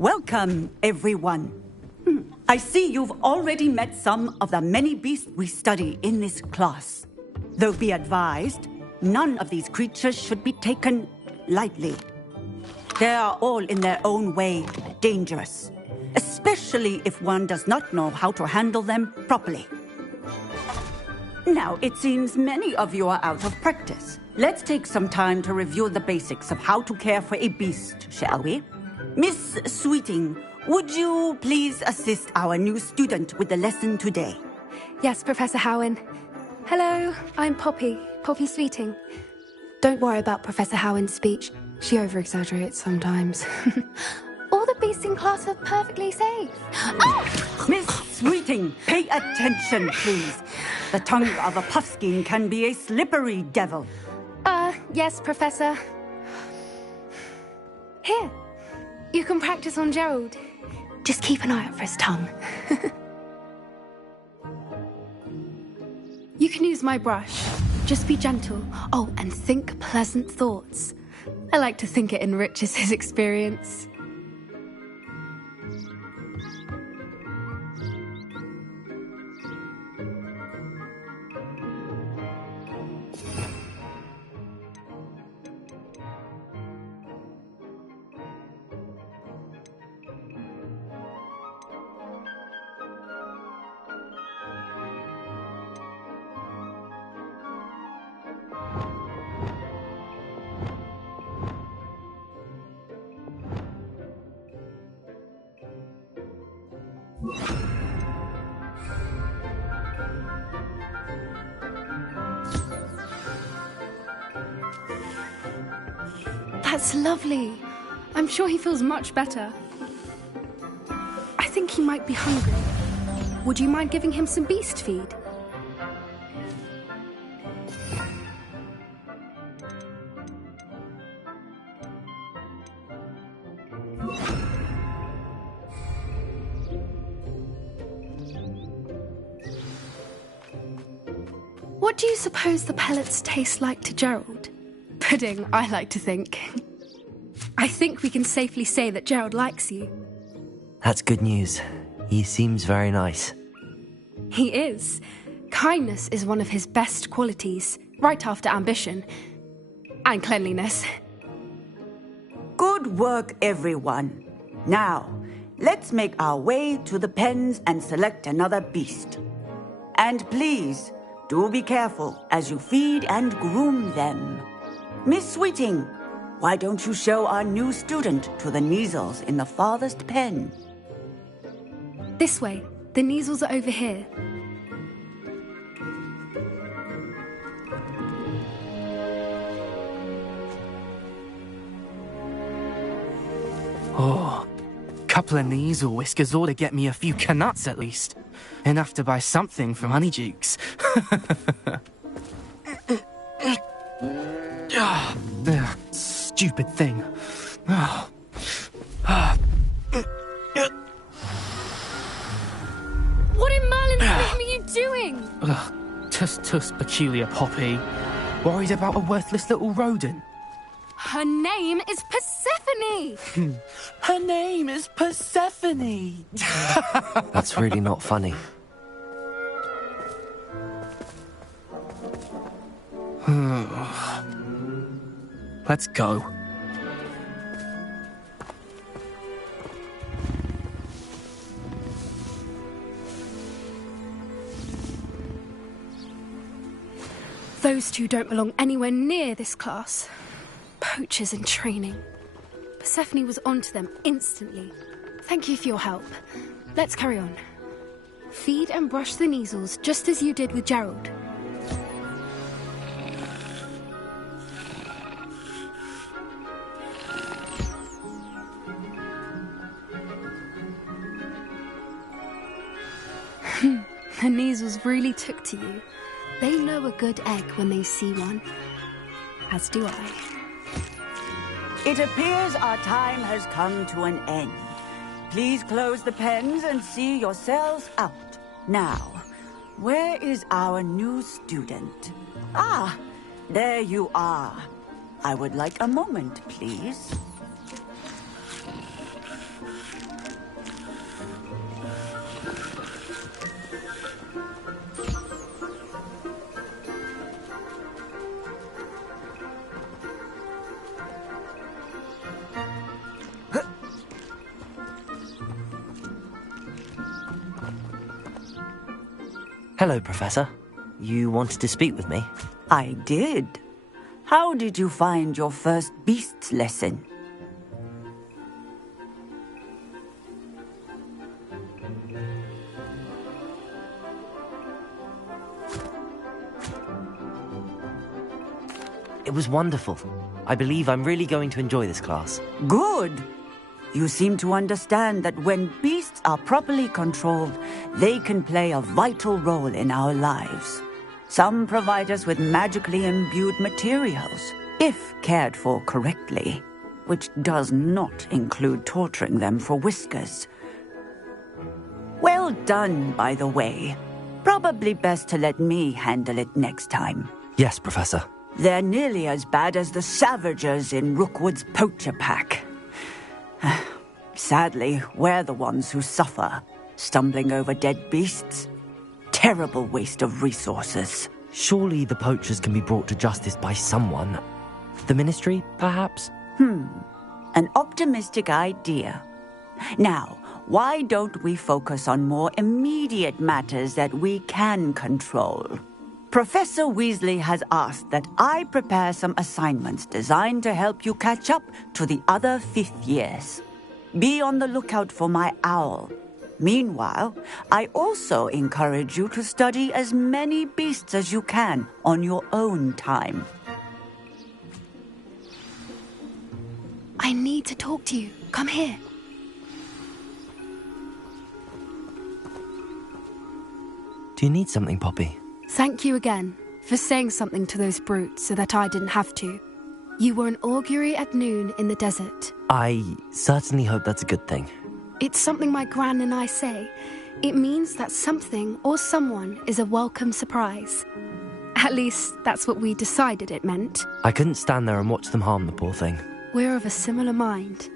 Welcome, everyone. I see you've already met some of the many beasts we study in this class. Though be advised, none of these creatures should be taken lightly. They are all in their own way dangerous, especially if one does not know how to handle them properly. Now, it seems many of you are out of practice. Let's take some time to review the basics of how to care for a beast, shall we? Miss Sweeting, would you please assist our new student with the lesson today? Yes, Professor Howen. Hello, I'm Poppy Sweeting. Don't worry about Professor Howen's speech. She over-exaggerates sometimes. All the beasts in class are perfectly safe. Oh! Miss Sweeting, pay attention, please. The tongue of a puffskein can be a slippery devil. Yes, Professor. Here, you can practice on Gerald. Just keep an eye out for his tongue. You can use my brush. Just be gentle. Oh, and think pleasant thoughts. I like to think it enriches his experience. That's lovely. I'm sure he feels much better. I think he might be hungry. Would you mind giving him some beast feed? What do you suppose the pellets taste like to Gerald? Pudding, I like to think. I think we can safely say that Gerald likes you. That's good news. He seems very nice. He is. Kindness is one of his best qualities, right after ambition. And cleanliness. Good work, everyone. Now, let's make our way to the pens and select another beast. And please, do be careful as you feed and groom them. Miss Sweeting, why don't you show our new student to the Neasels in the farthest pen? This way. The Neasels are over here. Oh, couple of Neasel whiskers ought to get me a few canuts at least. Enough to buy something from Honeydukes. Stupid thing. What in Merlin's name are you doing? Tuss, peculiar Poppy. Worried about a worthless little rodent? Her name is Persephone! Her name is Persephone! That's really not funny. Let's go. Those two don't belong anywhere near this class. Poachers in training. Persephone was onto them instantly. Thank you for your help. Let's carry on. Feed and brush the Neasels just as you did with Gerald. The Neasels really took to you. They know a good egg when they see one. As do I. It appears our time has come to an end. Please close the pens and see yourselves out. Now, where is our new student? Ah, there you are. I would like a moment, please. Hello, Professor. You wanted to speak with me? I did. How did you find your first beasts lesson? It was wonderful. I believe I'm really going to enjoy this class. Good. You seem to understand that when beasts are properly controlled, they can play a vital role in our lives. Some provide us with magically imbued materials, if cared for correctly, which does not include torturing them for whiskers. Well done, by the way. Probably best to let me handle it next time. Yes, Professor. They're nearly as bad as the Savagers in Rookwood's poacher pack. Sadly, we're the ones who suffer, stumbling over dead beasts. Terrible waste of resources. Surely the poachers can be brought to justice by someone. The Ministry, perhaps? An optimistic idea. Now, why don't we focus on more immediate matters that we can control? Professor Weasley has asked that I prepare some assignments designed to help you catch up to the other 5th years. Be on the lookout for my owl. Meanwhile, I also encourage you to study as many beasts as you can on your own time. I need to talk to you. Come here. Do you need something, Poppy? Thank you again for saying something to those brutes so that I didn't have to. You were an augury at noon in the desert. I certainly hope that's a good thing. It's something my gran and I say. It means that something or someone is a welcome surprise. At least, that's what we decided it meant. I couldn't stand there and watch them harm the poor thing. We're of a similar mind.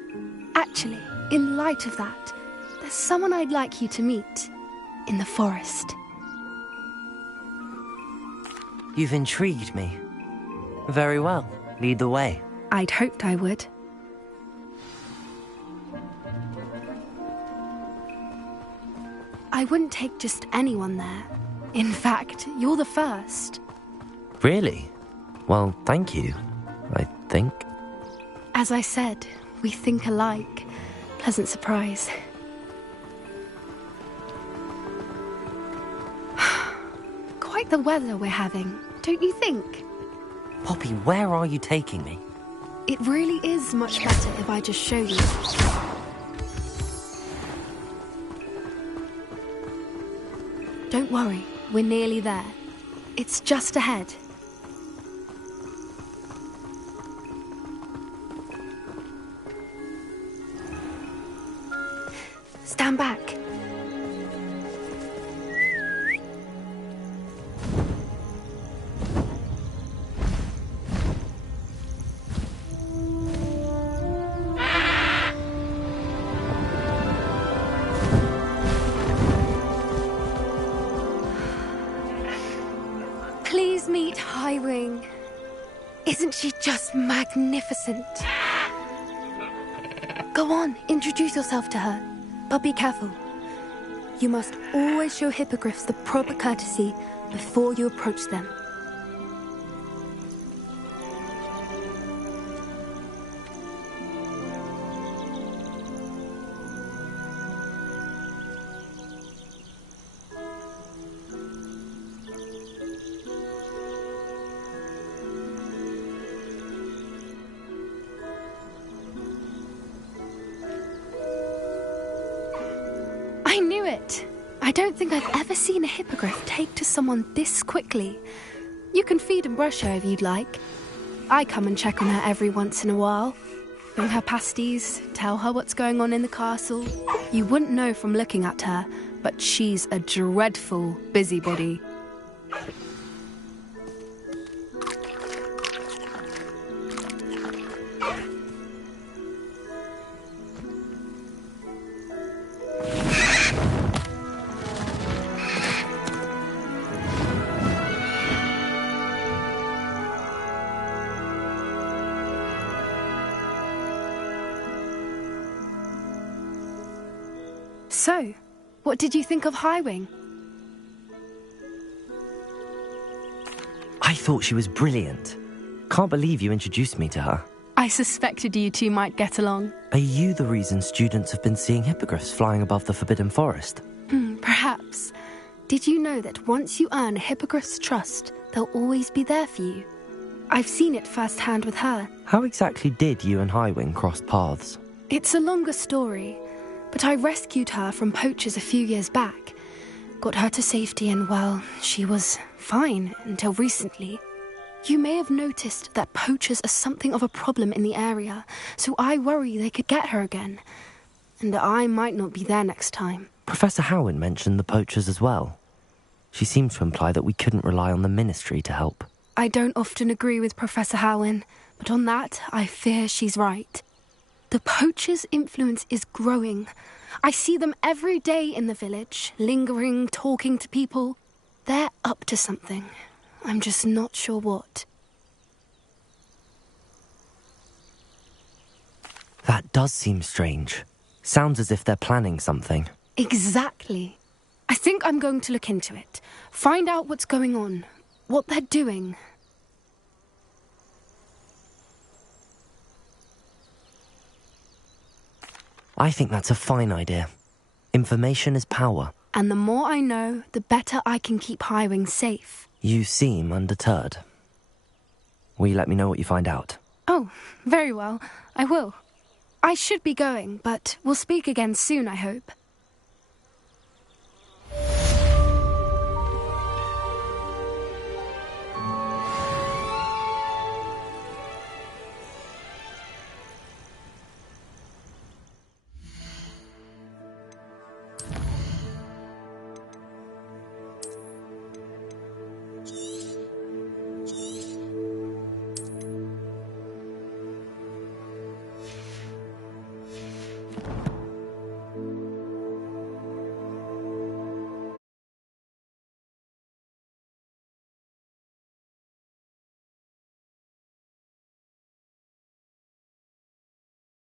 Actually, in light of that, there's someone I'd like you to meet. In the forest. You've intrigued me. Very well. Lead the way. I'd hoped I would. I wouldn't take just anyone there. In fact, you're the first. Really? Well, thank you, I think. As I said, we think alike. Pleasant surprise. Quite the weather we're having, don't you think? Poppy, where are you taking me? It really is much better if I just show you. Don't worry, we're nearly there. It's just ahead. Stand back. Please meet Highwing. Isn't she just magnificent? Go on, introduce yourself to her. But be careful. You must always show hippogriffs the proper courtesy before you approach them. I knew it! I don't think I've ever seen a hippogriff take to someone this quickly. You can feed and brush her if you'd like. I come and check on her every once in a while. Bring her pasties, tell her what's going on in the castle. You wouldn't know from looking at her, but she's a dreadful busybody. So, what did you think of Highwing? I thought she was brilliant. Can't believe you introduced me to her. I suspected you two might get along. Are you the reason students have been seeing hippogriffs flying above the Forbidden Forest? Perhaps. Did you know that once you earn a hippogriff's trust, they'll always be there for you? I've seen it firsthand with her. How exactly did you and Highwing cross paths? It's a longer story, but I rescued her from poachers a few years back. Got her to safety and, well, she was fine until recently. You may have noticed that poachers are something of a problem in the area, so I worry they could get her again. And I might not be there next time. Professor Howin mentioned the poachers as well. She seemed to imply that we couldn't rely on the Ministry to help. I don't often agree with Professor Howin, but on that, I fear she's right. The poachers' influence is growing. I see them every day in the village, lingering, talking to people. They're up to something. I'm just not sure what. That does seem strange. Sounds as if they're planning something. Exactly. I think I'm going to look into it. Find out what's going on. What they're doing. I think that's a fine idea. Information is power. And the more I know, the better I can keep Highwing safe. You seem undeterred. Will you let me know what you find out? Oh, very well. I will. I should be going, but we'll speak again soon, I hope.